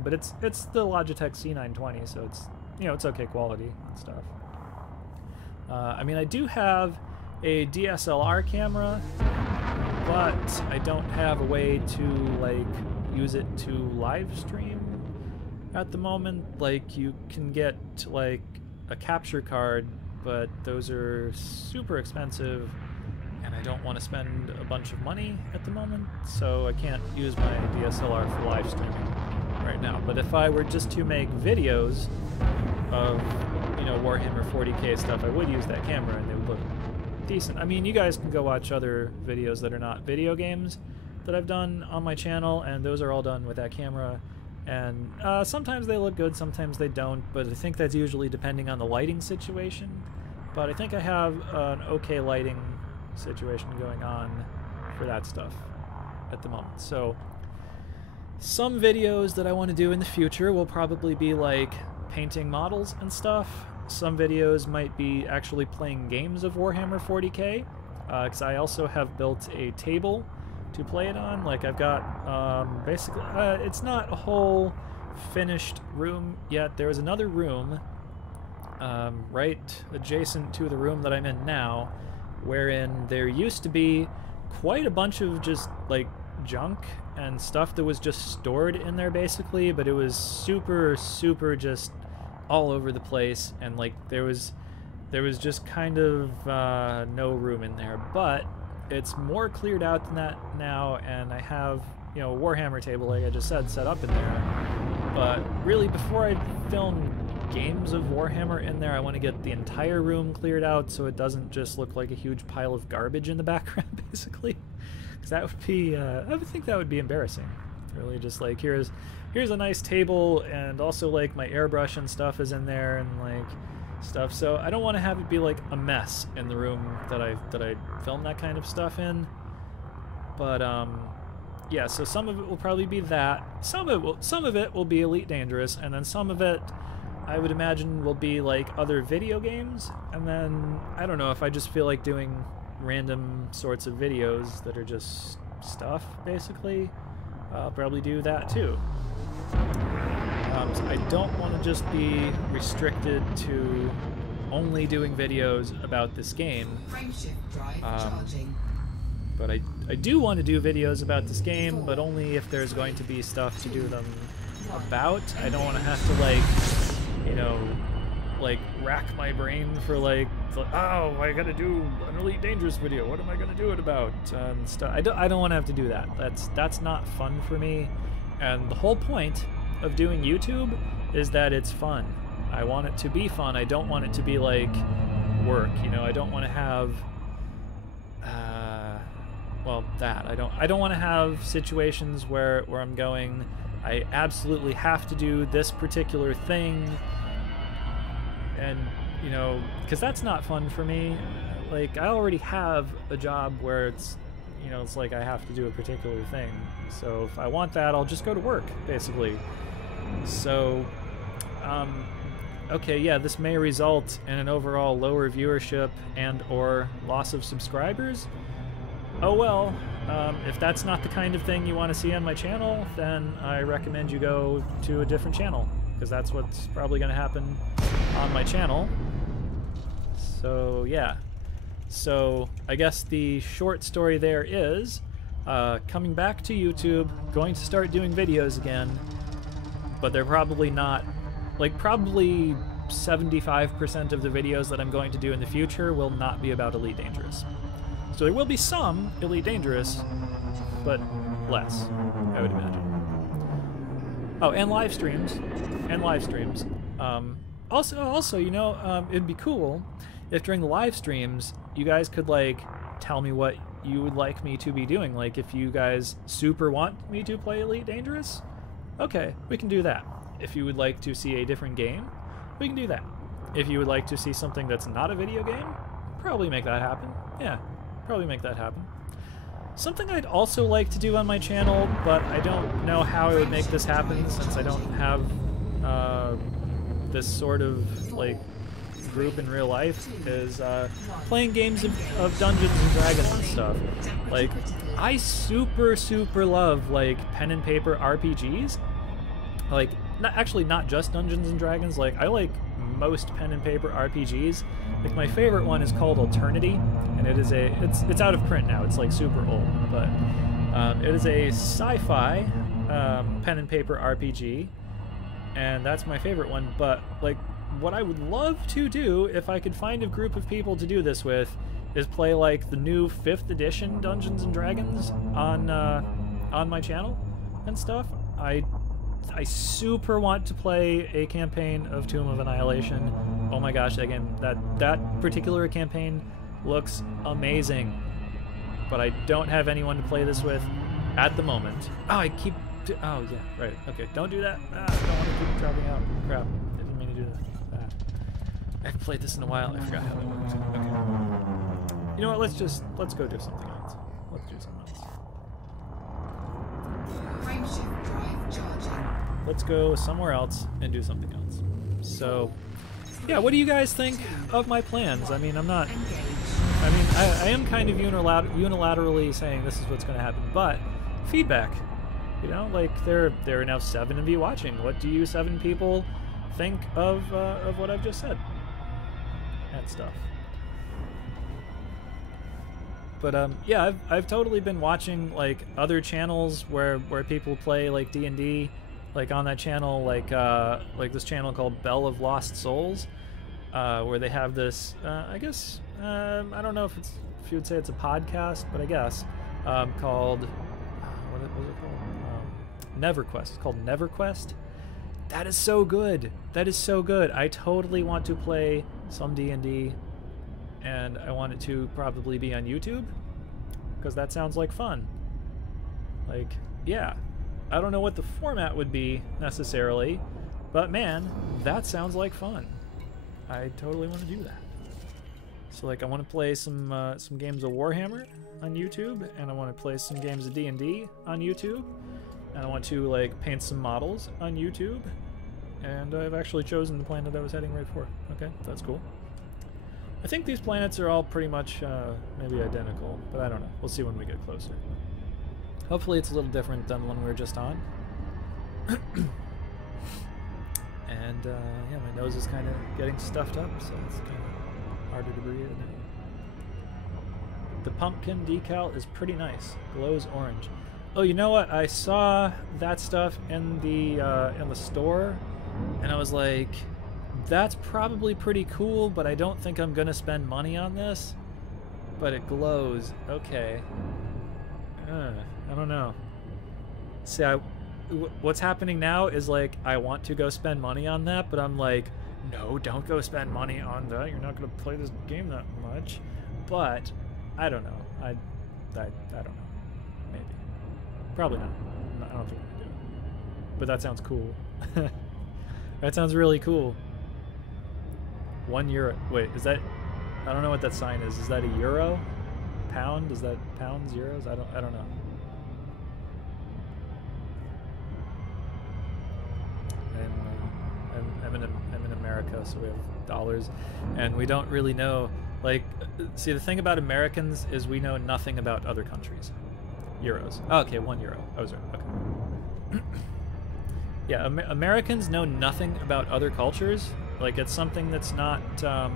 but it's the Logitech C920, so it's, you know, it's okay quality and stuff. I mean, I do have a DSLR camera, but I don't have a way to like use it to live stream at the moment. Like, you can get like a capture card, but those are super expensive, and I don't want to spend a bunch of money at the moment, so I can't use my DSLR for live streaming right now. But if I were just to make videos of, you know, Warhammer 40k stuff, I would use that camera and they would look decent. I mean, you guys can go watch other videos that are not video games that I've done on my channel, and those are all done with that camera. And sometimes they look good, sometimes they don't, but I think that's usually depending on the lighting situation. But I think I have an okay lighting situation going on for that stuff at the moment. So some videos that I want to do in the future will probably be like painting models and stuff. Some videos might be actually playing games of Warhammer 40k, because I also have built a table to play it on. Like, I've got basically it's not a whole finished room yet. There is another room right adjacent to the room that I'm in now, wherein there used to be quite a bunch of just like junk and stuff that was just stored in there basically, but it was super just all over the place, and like there was just kind of no room in there. But it's more cleared out than that now, and I have, you know, a Warhammer table, like I just said, set up in there. But really, before I film games of Warhammer in there, I want to get the entire room cleared out so it doesn't just look like a huge pile of garbage in the background, basically. Because that would be, I would think that would be embarrassing. Really, just like, here's a nice table, and also like my airbrush and stuff is in there, and like stuff. So I don't want to have it be like a mess in the room that I film that kind of stuff in. But yeah, so some of it will probably be that. Some of it will be Elite Dangerous, and then some of it I would imagine will be like other video games, and then I don't know, if I just feel like doing random sorts of videos that are just stuff basically, I'll probably do that too. So I don't want to just be restricted to only doing videos about this game. But I do want to do videos about this game, but only if there's going to be stuff to do them about. I don't want to have to, like, you know, like rack my brain for like, oh, I gotta do an Elite Dangerous video, what am I gonna do it about, and stuff. I don't want to have to do that. That's not fun for me, and the whole point of doing YouTube is that it's fun. I want it to be fun. I don't want it to be like work, you know. I don't want to have well, that I don't want to have situations where I'm going, I absolutely have to do this particular thing, and you know, because that's not fun for me. Like, I already have a job where it's, you know, it's like I have to do a particular thing. So if I want that, I'll just go to work, basically. So, okay, yeah, this may result in an overall lower viewership and or loss of subscribers. Oh well, if that's not the kind of thing you want to see on my channel, then I recommend you go to a different channel, because that's what's probably going to happen on my channel. So yeah, so I guess the short story there is coming back to YouTube, going to start doing videos again, but they're probably not, like, probably 75% of the videos that I'm going to do in the future will not be about Elite Dangerous. So there will be some Elite Dangerous, but less, I would imagine. Oh, and live streams. Also, you know, it'd be cool if during the live streams you guys could, like, tell me what you would like me to be doing. Like, if you guys super want me to play Elite Dangerous, okay, we can do that. If you would like to see a different game, we can do that. If you would like to see something that's not a video game, probably make that happen. Yeah, probably make that happen. Something I'd also like to do on my channel, but I don't know how I would make this happen since I don't have this sort of, like, group in real life, is playing games of Dungeons and Dragons and stuff. Like, I super love, like, pen and paper RPGs. Like, not just Dungeons and Dragons. Like, I like most pen and paper RPGs. Like, my favorite one is called Eternity, and it is it's out of print now. It's like super old, but it is a sci-fi pen and paper RPG, and that's my favorite one. But like, what I would love to do, if I could find a group of people to do this with, is play like the new 5th edition Dungeons and Dragons on my channel and stuff. I super want to play a campaign of Tomb of Annihilation. Oh my gosh, that game, that particular campaign looks amazing. But I don't have anyone to play this with at the moment. Oh, oh yeah, right. Okay, don't do that. I don't want to keep dropping out. Crap, I didn't mean to do that. I haven't played this in a while. I forgot how that works. Okay. You know what? Let's go do something else. Let's do something else. Frameshift drive charging. Let's go somewhere else and do something else. So, yeah, what do you guys think of my plans? I mean, I am kind of unilaterally saying this is what's going to happen, but feedback. You know, like, there are now 7 of you watching. What do you 7 people think of what I've just said? And stuff. But yeah, I've totally been watching like other channels where people play like D&D, like on that channel, like this channel called Bell of Lost Souls, where they have this I guess I don't know if you would say it's a podcast, but I guess called what was it called? NeverQuest. It's called NeverQuest. That is so good. That is so good. I totally want to play some D&D, and I want it to probably be on YouTube, because that sounds like fun. Like, yeah. I don't know what the format would be, necessarily, but man, that sounds like fun. I totally want to do that. So, like, I want to play some games of Warhammer on YouTube, and I want to play some games of D&D on YouTube, and I want to, like, paint some models on YouTube, and I've actually chosen the planet I was heading right for. Okay, that's cool. I think these planets are all pretty much maybe identical, but I don't know. We'll see when we get closer. Hopefully it's a little different than the one we were just on. And yeah, my nose is kind of getting stuffed up, so it's kind of harder to breathe. The pumpkin decal is pretty nice. Glows orange. Oh, you know what? I saw that stuff in the store, and I was like, that's probably pretty cool, but I don't think I'm gonna spend money on this. But it glows. Okay. I don't know. See, what's happening now is, like, I want to go spend money on that, but I'm like, no, don't go spend money on that. You're not gonna play this game that much. But I don't know. I don't know. Maybe. Probably not. I don't think I'm gonna do it. But that sounds cool. That sounds really cool. €1. Wait, is that? I don't know what that sign is. Is that a euro? Pound? Is that pounds? Euros? I don't know. I'm in America, so we have dollars, and we don't really know. Like, see, the thing about Americans is we know nothing about other countries. Euros. Oh, okay, €1. I was right. Okay. Yeah, Americans know nothing about other cultures. Like, it's something that's not, I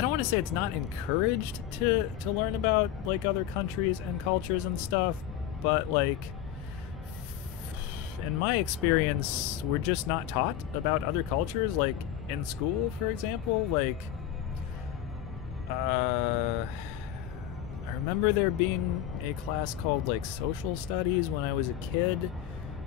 don't want to say it's not encouraged to learn about, like, other countries and cultures and stuff, but, like, in my experience, we're just not taught about other cultures, like, in school, for example. Like, I remember there being a class called, like, social studies when I was a kid,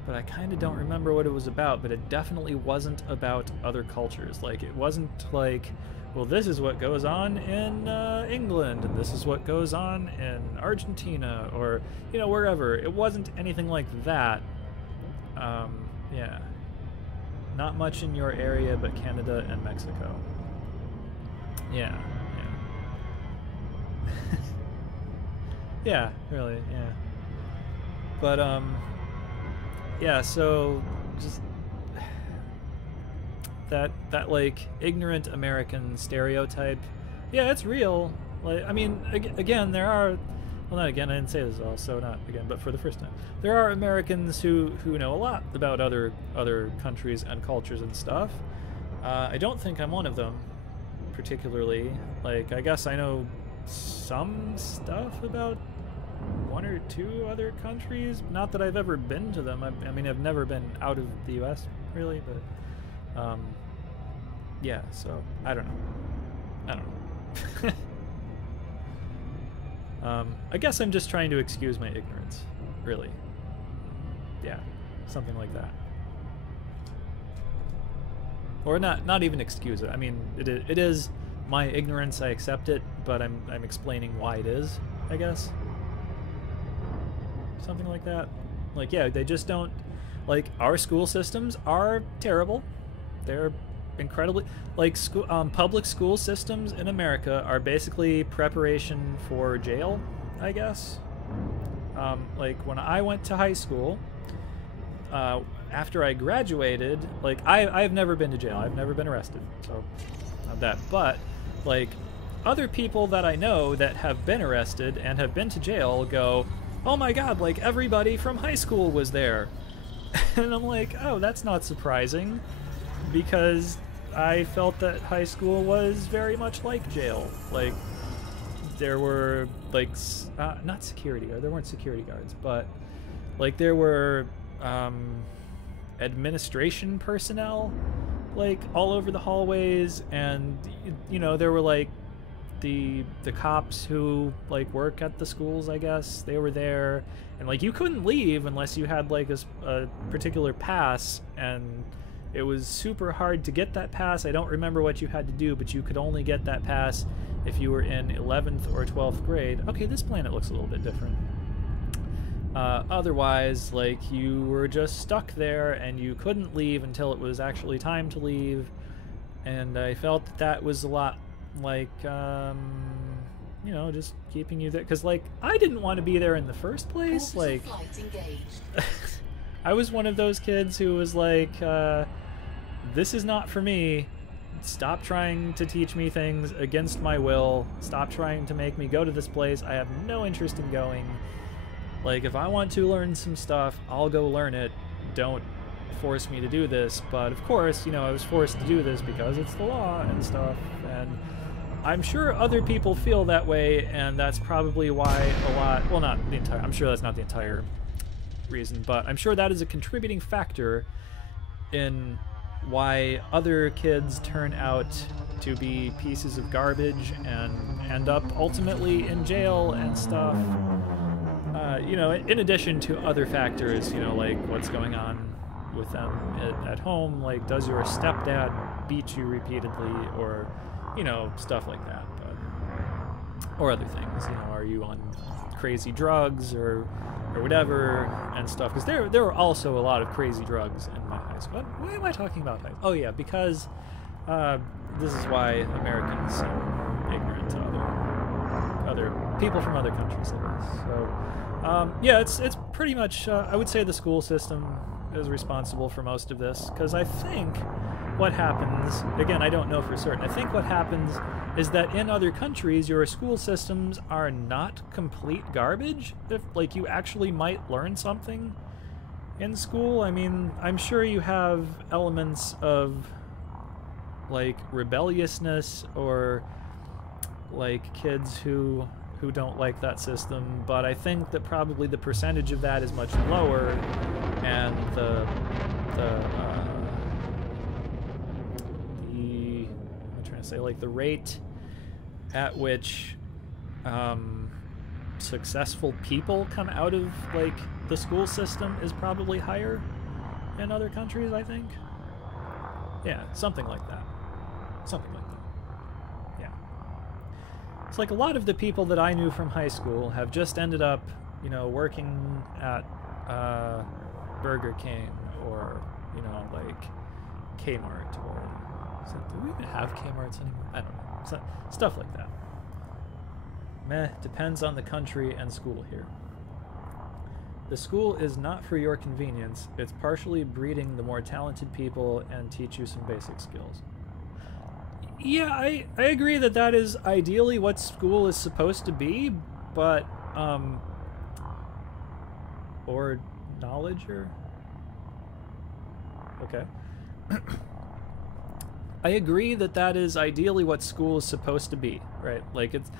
but I kind of don't remember what it was about, but it definitely wasn't about other cultures. Like, it wasn't like well, this is what goes on in England, and this is what goes on in Argentina, or, you know, wherever. It wasn't anything like that. Yeah. Not much in your area, but Canada and Mexico. Yeah, yeah. Yeah, really, yeah. But, yeah, so, just... That like ignorant American stereotype, yeah, it's real. Like, I mean, again, there are, well, not again, I didn't say this also, not again, but for the first time, there are Americans who know a lot about other countries and cultures and stuff. I don't think I'm one of them, particularly. Like, I guess I know some stuff about one or two other countries. Not that I've ever been to them. I mean, I've never been out of the U.S. really, but. Yeah, so, I don't know. I guess I'm just trying to excuse my ignorance, really. Yeah, something like that. Or not even excuse it. I mean, it is my ignorance, I accept it, but I'm explaining why it is, I guess. Something like that. Like, yeah, they just don't, like, our school systems are terrible. They're incredibly, like, public school systems in America are basically preparation for jail, I guess. Like, when I went to high school, after I graduated, like, I've never been to jail. I've never been arrested, so not that. But, like, other people that I know that have been arrested and have been to jail go, oh my god, like, everybody from high school was there. And I'm like, oh, that's not surprising, because I felt that high school was very much like jail. Like, there were, like, not security guards, there weren't security guards, but, like, there were, administration personnel, like, all over the hallways, and, you know, there were, like, the cops who, like, work at the schools, I guess. They were there, and, like, you couldn't leave unless you had, like, a particular pass, and it was super hard to get that pass. I don't remember what you had to do, but you could only get that pass if you were in 11th or 12th grade. Okay, this planet looks a little bit different. Otherwise, like, you were just stuck there, and you couldn't leave until it was actually time to leave. And I felt that was a lot like, you know, just keeping you there. Because, like, I didn't want to be there in the first place. Like, I was one of those kids who was like, this is not for me. Stop trying to teach me things against my will. Stop trying to make me go to this place. I have no interest in going. Like, if I want to learn some stuff, I'll go learn it. Don't force me to do this. But of course, you know, I was forced to do this because it's the law and stuff. And I'm sure other people feel that way, and that's probably why a lot, well, not the entire, I'm sure that's not the entire reason, but I'm sure that is a contributing factor in why other kids turn out to be pieces of garbage and end up ultimately in jail and stuff. You know, in addition to other factors, you know, like what's going on with them at home, like, does your stepdad beat you repeatedly, or, you know, stuff like that, but, or other things, you know, are you on crazy drugs or whatever and stuff, because there were also a lot of crazy drugs in my high school. Why am I talking about high school? Oh yeah, because this is why Americans seem ignorant to other people from other countries, I guess. So yeah, it's pretty much, I would say the school system is responsible for most of this, because I think what happens, again, I don't know for certain, I think what happens is that in other countries, your school systems are not complete garbage. If, like, you actually might learn something in school. I mean, I'm sure you have elements of, like, rebelliousness or, like, kids who don't like that system, but I think that probably the percentage of that is much lower, and say, like, the rate at which successful people come out of, like, the school system is probably higher in other countries, I think. Yeah, something like that. Something like that. It's like a lot of the people that I knew from high school have just ended up, you know, working at Burger King or, you know, like Kmart or do we even have Kmarts anymore? I don't know. Stuff like that. Meh, depends on the country and school here. The school is not for your convenience. It's partially breeding the more talented people and teach you some basic skills. Yeah, I agree that that is ideally what school is supposed to be, but, or knowledge or... Okay. I agree that that is ideally what school is supposed to be, right? Like, it's...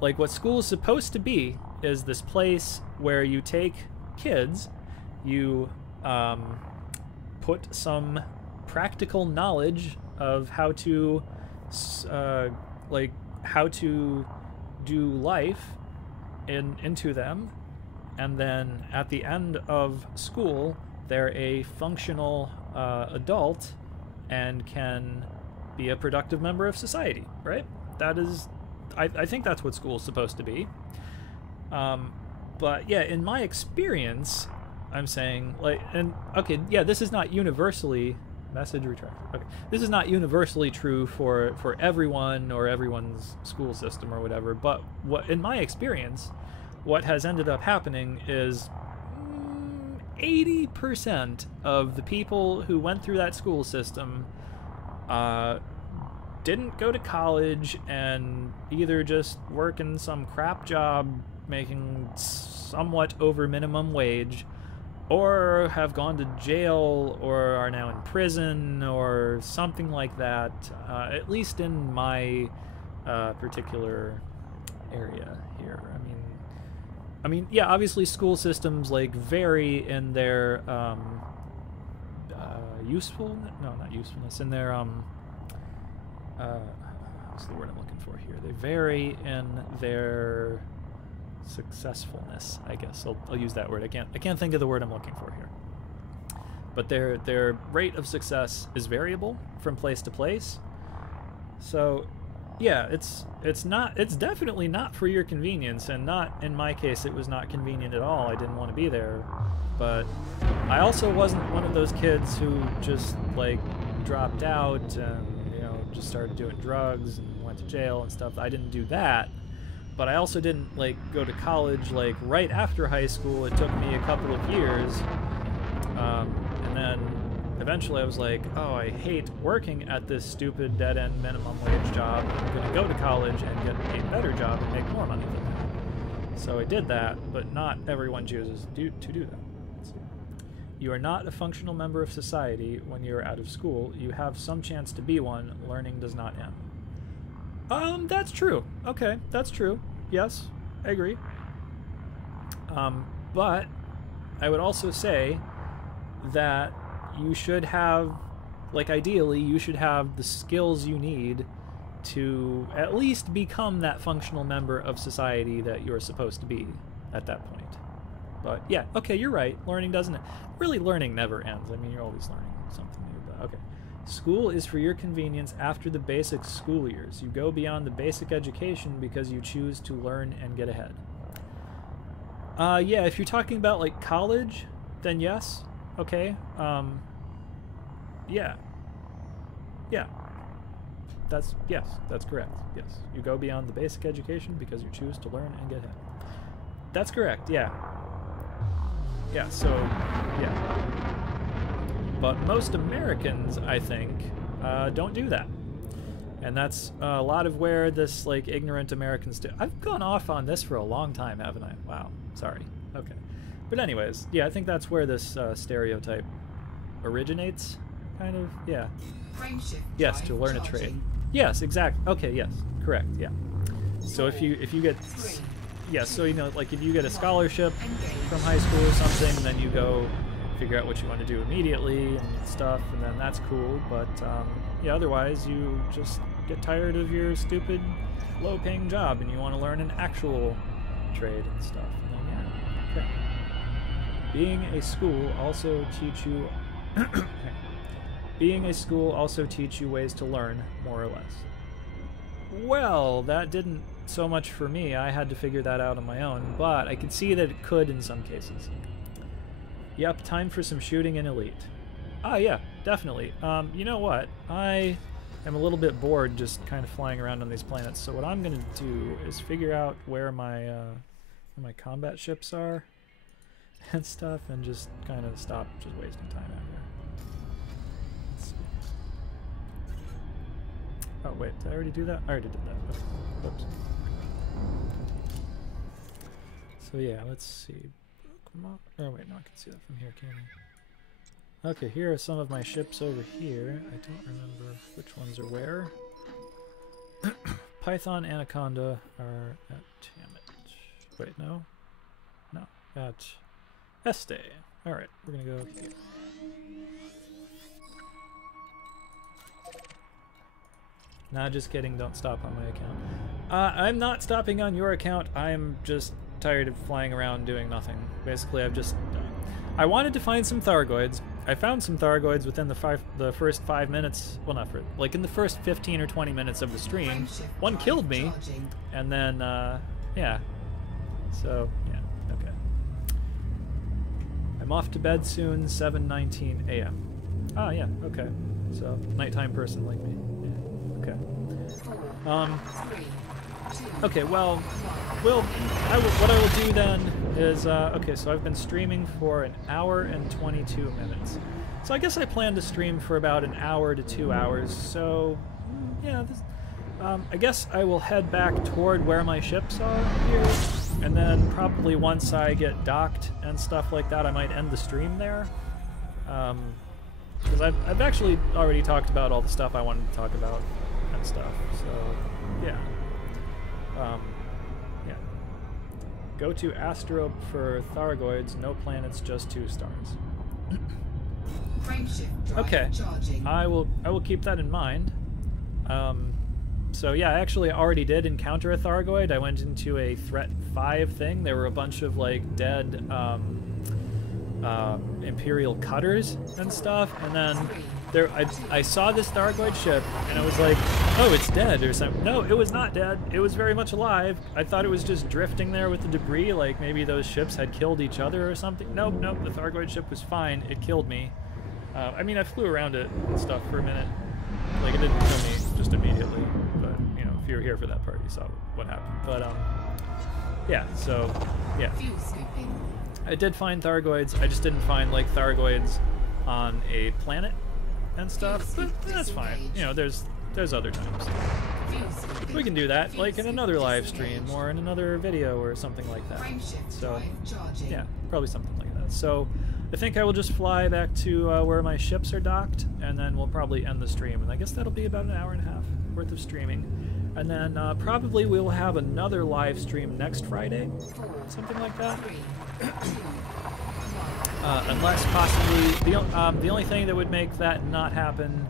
Like, what school is supposed to be is this place where you take kids, you, put some practical knowledge of how to... like how to do life into them, and then at the end of school they're a functional adult and can be a productive member of society, right? That is, I think that's what school is supposed to be. But yeah, in my experience, I'm saying, like, and okay, yeah, this is not universally... Message retracted. Okay. This is not universally true for everyone or everyone's school system or whatever, but what, in my experience, what has ended up happening is 80% of the people who went through that school system didn't go to college and either just work in some crap job making somewhat over minimum wage, or have gone to jail, or are now in prison, or something like that, at least in my particular area here. I mean, yeah, obviously school systems, like, vary in their usefulness, no, not usefulness, in their, what's the word I'm looking for here? They vary in their... successfulness, I guess. I'll use that word. I can't think of the word I'm looking for here. But their rate of success is variable from place to place. So yeah, it's definitely not for your convenience, and not, in my case, it was not convenient at all. I didn't want to be there. But I also wasn't one of those kids who just, like, dropped out and, you know, just started doing drugs and went to jail and stuff. I didn't do that. But I also didn't, like, go to college, like, right after high school. It took me a couple of years. And then eventually I was like, oh, I hate working at this stupid dead-end minimum wage job. I'm going to go to college and get a better job and make more money than that. So I did that, but not everyone chooses to do that. Let's see. You are not a functional member of society when you're out of school. You have some chance to be one. Learning does not end. That's true. Okay, that's true. Yes, I agree. But I would also say that you should have, like, ideally, you should have the skills you need to at least become that functional member of society that you're supposed to be at that point. But yeah, okay, you're right. Learning never ends. I mean, you're always learning something new, but okay. School is for your convenience after the basic school years. You go beyond the basic education because you choose to learn and get ahead. Yeah, if you're talking about, like, college, then yes. Okay. Yeah. Yeah. Yes, that's correct. Yes. You go beyond the basic education because you choose to learn and get ahead. That's correct, yeah. Yeah, so, yeah. But most Americans, I think, don't do that. And that's a lot of where this, like, ignorant Americans do. I've gone off on this for a long time, haven't I? Wow. Sorry. Okay. But anyways, yeah, I think that's where this stereotype originates, kind of. Yeah. Yes, to learn a trade. Yes, exactly. Okay, yes. Correct, yeah. So if you get... Yeah, so, you know, like, if you get a scholarship from high school or something, then you go... figure out what you want to do immediately and stuff, and then that's cool. But yeah, otherwise you just get tired of your stupid low-paying job and you want to learn an actual trade and stuff. And then yeah, okay. Being a school also teach you ways to learn, more or less. Well, that didn't so much for me. I had to figure that out on my own, but I could see that it could in some cases. Yep, time for some shooting in Elite. Ah, yeah, definitely. You know what? I am a little bit bored just kind of flying around on these planets, so what I'm going to do is figure out where my combat ships are and stuff, and just kind of stop just wasting time out here. Let's see. Oh, wait, did I already do that? I already did that. Okay. Whoops. So yeah, let's see. Come on. Oh wait, no, I can see that from here, can't I? Okay, here are some of my ships over here. I don't remember which ones are where. Python, Anaconda are at Tammet. Wait, no? No, at Este. Alright, we're gonna go here. Nah, just kidding, don't stop on my account. I'm not stopping on your account, I'm just tired of flying around doing nothing. Basically, I've just... I wanted to find some Thargoids. I found some Thargoids within the first 5 minutes. Well, not for... Like, in the first 15 or 20 minutes of the stream. One killed me, and then, yeah. So, yeah, okay. I'm off to bed soon, 7:19 a.m. Ah, yeah, okay. So, nighttime person like me. Yeah, okay. Okay, well, what I will do then is, okay, so I've been streaming for 1 hour and 22 minutes. So I guess I plan to stream for about 1 hour to 2 hours, so, yeah, this, I guess I will head back toward where my ships are here, and then probably once I get docked and stuff like that, I might end the stream there. Because I've actually already talked about all the stuff I wanted to talk about and stuff, so, yeah. Yeah. Go to Astro for Thargoids, no planets, just 2 stars. Okay, I will keep that in mind. So yeah, I actually already did encounter a Thargoid. I went into a Threat 5 thing. There were a bunch of like dead Imperial cutters and stuff, and then I saw this Thargoid ship, and I was like, oh, it's dead or something. No, it was not dead. It was very much alive. I thought it was just drifting there with the debris, like maybe those ships had killed each other or something. Nope, nope, the Thargoid ship was fine. It killed me. I mean, I flew around it and stuff for a minute. Like, it didn't kill me just immediately, but, you know, if you were here for that part, you saw what happened. But, yeah, so, yeah. I did find Thargoids. I just didn't find, like, Thargoids on a planet and stuff, but that's fine. You know, there's other times. We can do that, like in another live stream or in another video or something like that. So, yeah, probably something like that. So, I think I will just fly back to where my ships are docked, and then we'll probably end the stream. And I guess that'll be about 1.5 hours worth of streaming. And then probably we will have another live stream next Friday, something like that. Unless possibly the only thing that would make that not happen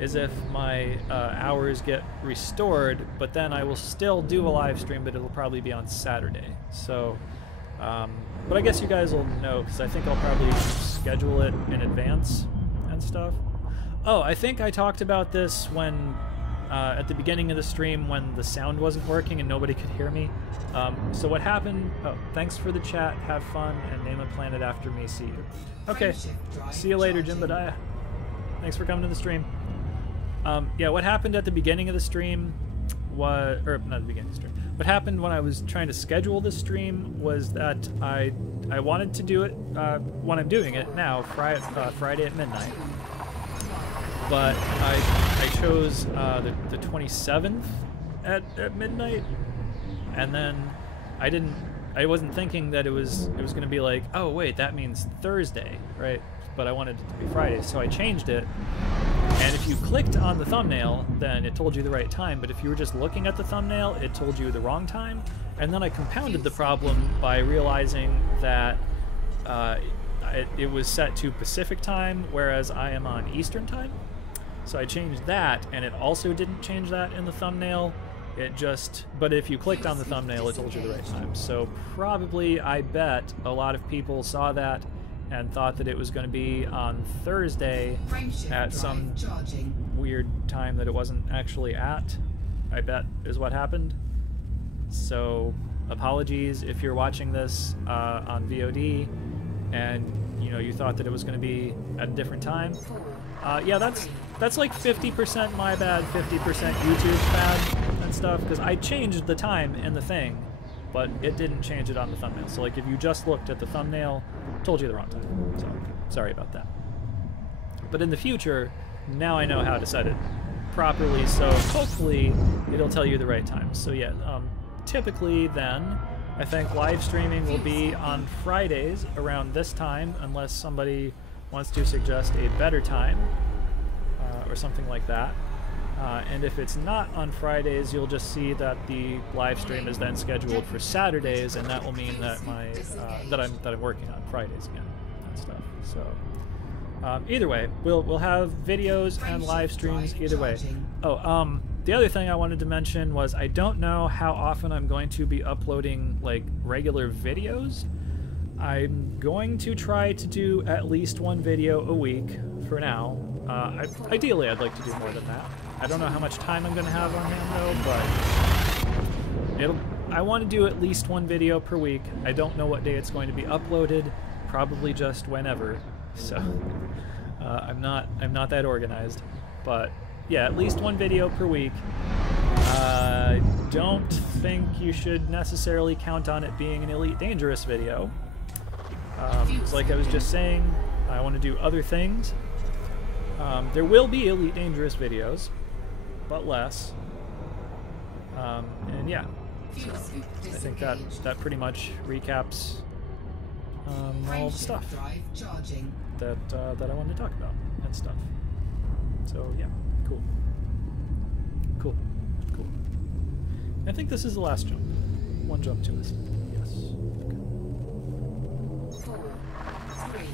is if my hours get restored, but then I will still do a live stream, but it'll probably be on Saturday. So, but I guess you guys will know, because I think I'll probably schedule it in advance and stuff. Oh, I think I talked about this when at the beginning of the stream when the sound wasn't working and nobody could hear me. So what happened... Oh, thanks for the chat. Have fun and name a planet after me. See you. Okay. See you later, Jimbadiah. Thanks for coming to the stream. Yeah, what happened at the beginning of the stream was... Or, not the beginning of the stream. What happened when I was trying to schedule the stream was that I wanted to do it when I'm doing it now, Friday at midnight. But I chose the 27th at midnight, and then I wasn't thinking that it was going to be like, oh wait, that means Thursday, right? But I wanted it to be Friday, so I changed it. And if you clicked on the thumbnail, then it told you the right time, but if you were just looking at the thumbnail, it told you the wrong time. And then I compounded the problem by realizing that it was set to Pacific time, whereas I am on Eastern time. So I changed that, and it also didn't change that in the thumbnail. It just, but if you clicked on the thumbnail, it told you the right time. So probably, I bet, a lot of people saw that and thought that it was going to be on Thursday at some weird time that it wasn't actually at. I bet is what happened. So apologies if you're watching this on VOD and you thought that it was going to be at a different time. Yeah, that's like 50% my bad, 50% YouTube's bad and stuff, because I changed the time in the thing, but it didn't change it on the thumbnail. So like if you just looked at the thumbnail, told you the wrong time. So sorry about that. But in the future, now I know how to set it properly, so hopefully it'll tell you the right time. So yeah, typically then, I think live streaming will be on Fridays around this time, unless somebody wants to suggest a better time or something like that. And if it's not on Fridays, you'll just see that the live stream is then scheduled for Saturdays, and that will mean that my that I'm working on Fridays again and stuff. So either way, we'll have videos and live streams either way. Oh, the other thing I wanted to mention was I don't know how often I'm going to be uploading like regular videos. I'm going to try to do at least one video a week for now. Ideally, I'd like to do more than that. I don't know how much time I'm going to have on hand though, but I want to do at least one video per week. I don't know what day it's going to be uploaded. Probably just whenever. So I'm not that organized, but yeah, at least one video per week. I don't think you should necessarily count on it being an Elite Dangerous video. Like I was just saying, I want to do other things. There will be Elite Dangerous videos, but less. And yeah, so I think that pretty much recaps all the stuff that I wanted to talk about and stuff. So yeah, cool. I think this is the last jump. One jump to us. Yes. Okay. 4, 3,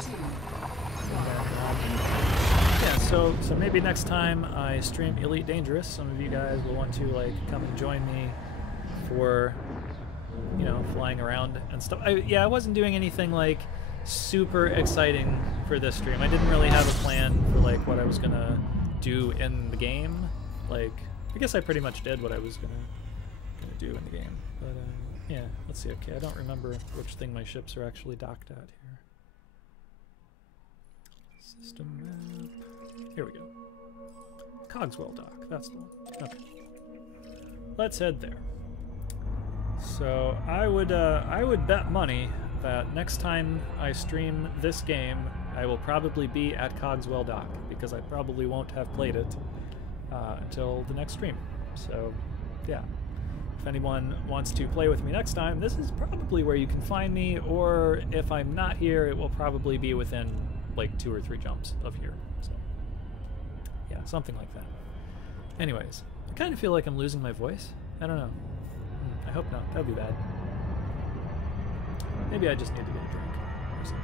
2, 1. Yeah, so maybe next time I stream Elite Dangerous, some of you guys will want to like come and join me for flying around and stuff. I wasn't doing anything like super exciting for this stream. I didn't really have a plan for like what I was gonna do in the game. Like, I guess I pretty much did what I was gonna do in the game. But yeah, let's see. Okay, I don't remember which thing my ships are actually docked at here. System map. Here we go. Cogswell dock. That's the one. Okay. Let's head there. So I would bet money that next time I stream this game, I will probably be at Cogswell dock, because I probably won't have played it until the next stream. So yeah, if anyone wants to play with me next time, this is probably where you can find me, or if I'm not here, it will probably be within like 2 or 3 jumps of here. So yeah, something like that. Anyways, I kind of feel like I'm losing my voice. I don't know. I hope not. That would be bad. Maybe I just need to get a drink or something.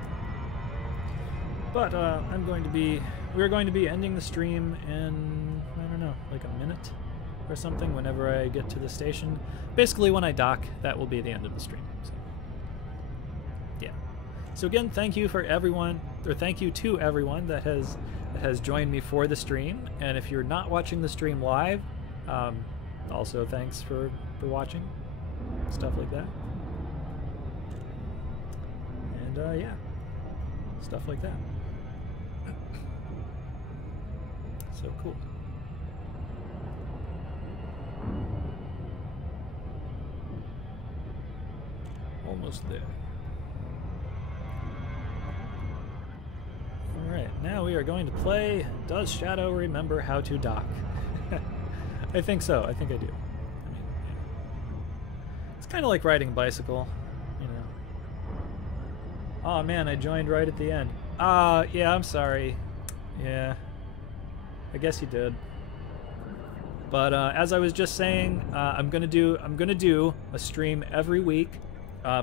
But we're going to be ending the stream in, I don't know, like a minute or something whenever I get to the station. Basically, when I dock, that will be the end of the stream. So, yeah. So again, thank you to everyone that has joined me for the stream. And if you're not watching the stream live, also thanks for watching, stuff like that. And yeah, stuff like that. So cool. Almost there. Alright, now we are going to play Does Shadow Remember How to Dock? I think so. I think I do. I mean, yeah. It's kind of like riding a bicycle, you know. Oh man, I joined right at the end. Yeah, I'm sorry. Yeah. I guess you did. But as I was just saying, I'm gonna do a stream every week,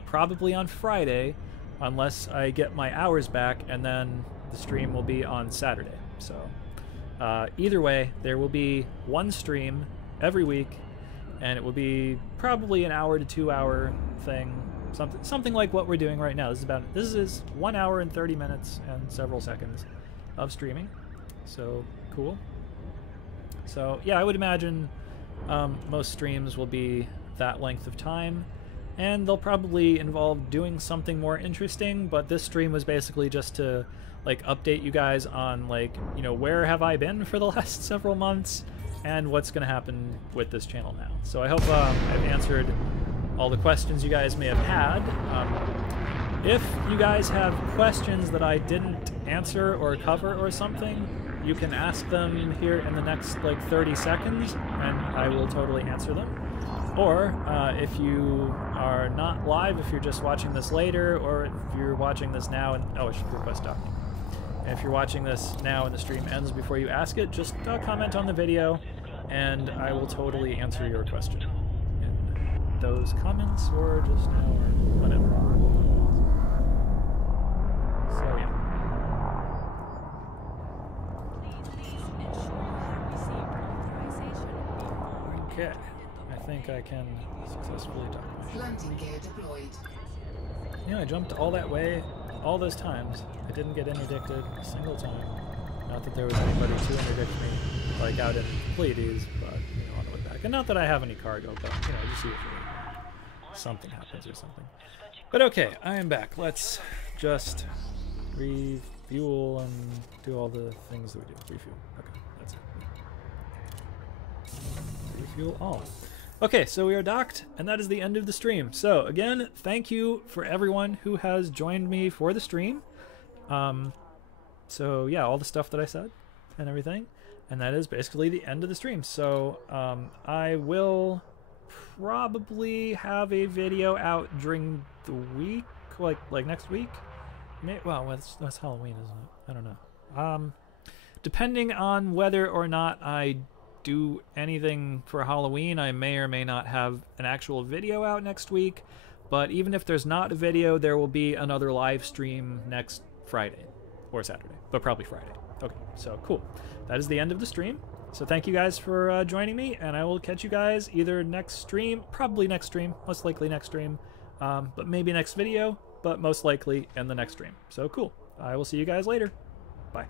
probably on Friday, unless I get my hours back, and then the stream will be on Saturday. So either way, there will be one stream every week, and it will be probably an hour to 2 hour thing, something like what we're doing right now. This is 1 hour and 30 minutes and several seconds of streaming. So cool. So yeah, I would imagine most streams will be that length of time, and they'll probably involve doing something more interesting, but this stream was basically just to like update you guys on like, you know, where have I been for the last several months and what's going to happen with this channel now. So I hope I've answered all the questions you guys may have had. If you guys have questions that I didn't answer or cover or something, you can ask them here in the next like 30 seconds and I will totally answer them. Or if you are not live, if you're just watching this later, or if you're watching this now and oh, I should request document. And if you're watching this now and the stream ends before you ask it, just comment on the video and I will totally answer your question in those comments or just now or whatever. So yeah. Okay. I think I can successfully dock my ship. Landing gear deployed. You know, I jumped all that way, all those times. I didn't get interdicted a single time. Not that there was anybody to interdict me, like out in Pleiades, but, you know, on the way back. And not that I have any cargo, but, you know, just see if something happens or something. But okay, I am back. Let's just refuel and do all the things that we do. Refuel. Okay, that's it. Refuel all. Okay, so we are docked, and that is the end of the stream. So, again, thank you for everyone who has joined me for the stream. So, yeah, all the stuff that I said and everything. And that is basically the end of the stream. So, I will probably have a video out during the week, like next week. Well, that's Halloween, isn't it? I don't know. Depending on whether or not I do anything for Halloween, I may or may not have an actual video out next week, but even if there's not a video, there will be another live stream next Friday or Saturday, but probably Friday. Okay, so cool. That is the end of the stream. So thank you guys for joining me, and I will catch you guys either next stream, probably next stream, most likely next stream, but maybe next video, but most likely in the next stream. So cool. I will see you guys later. Bye.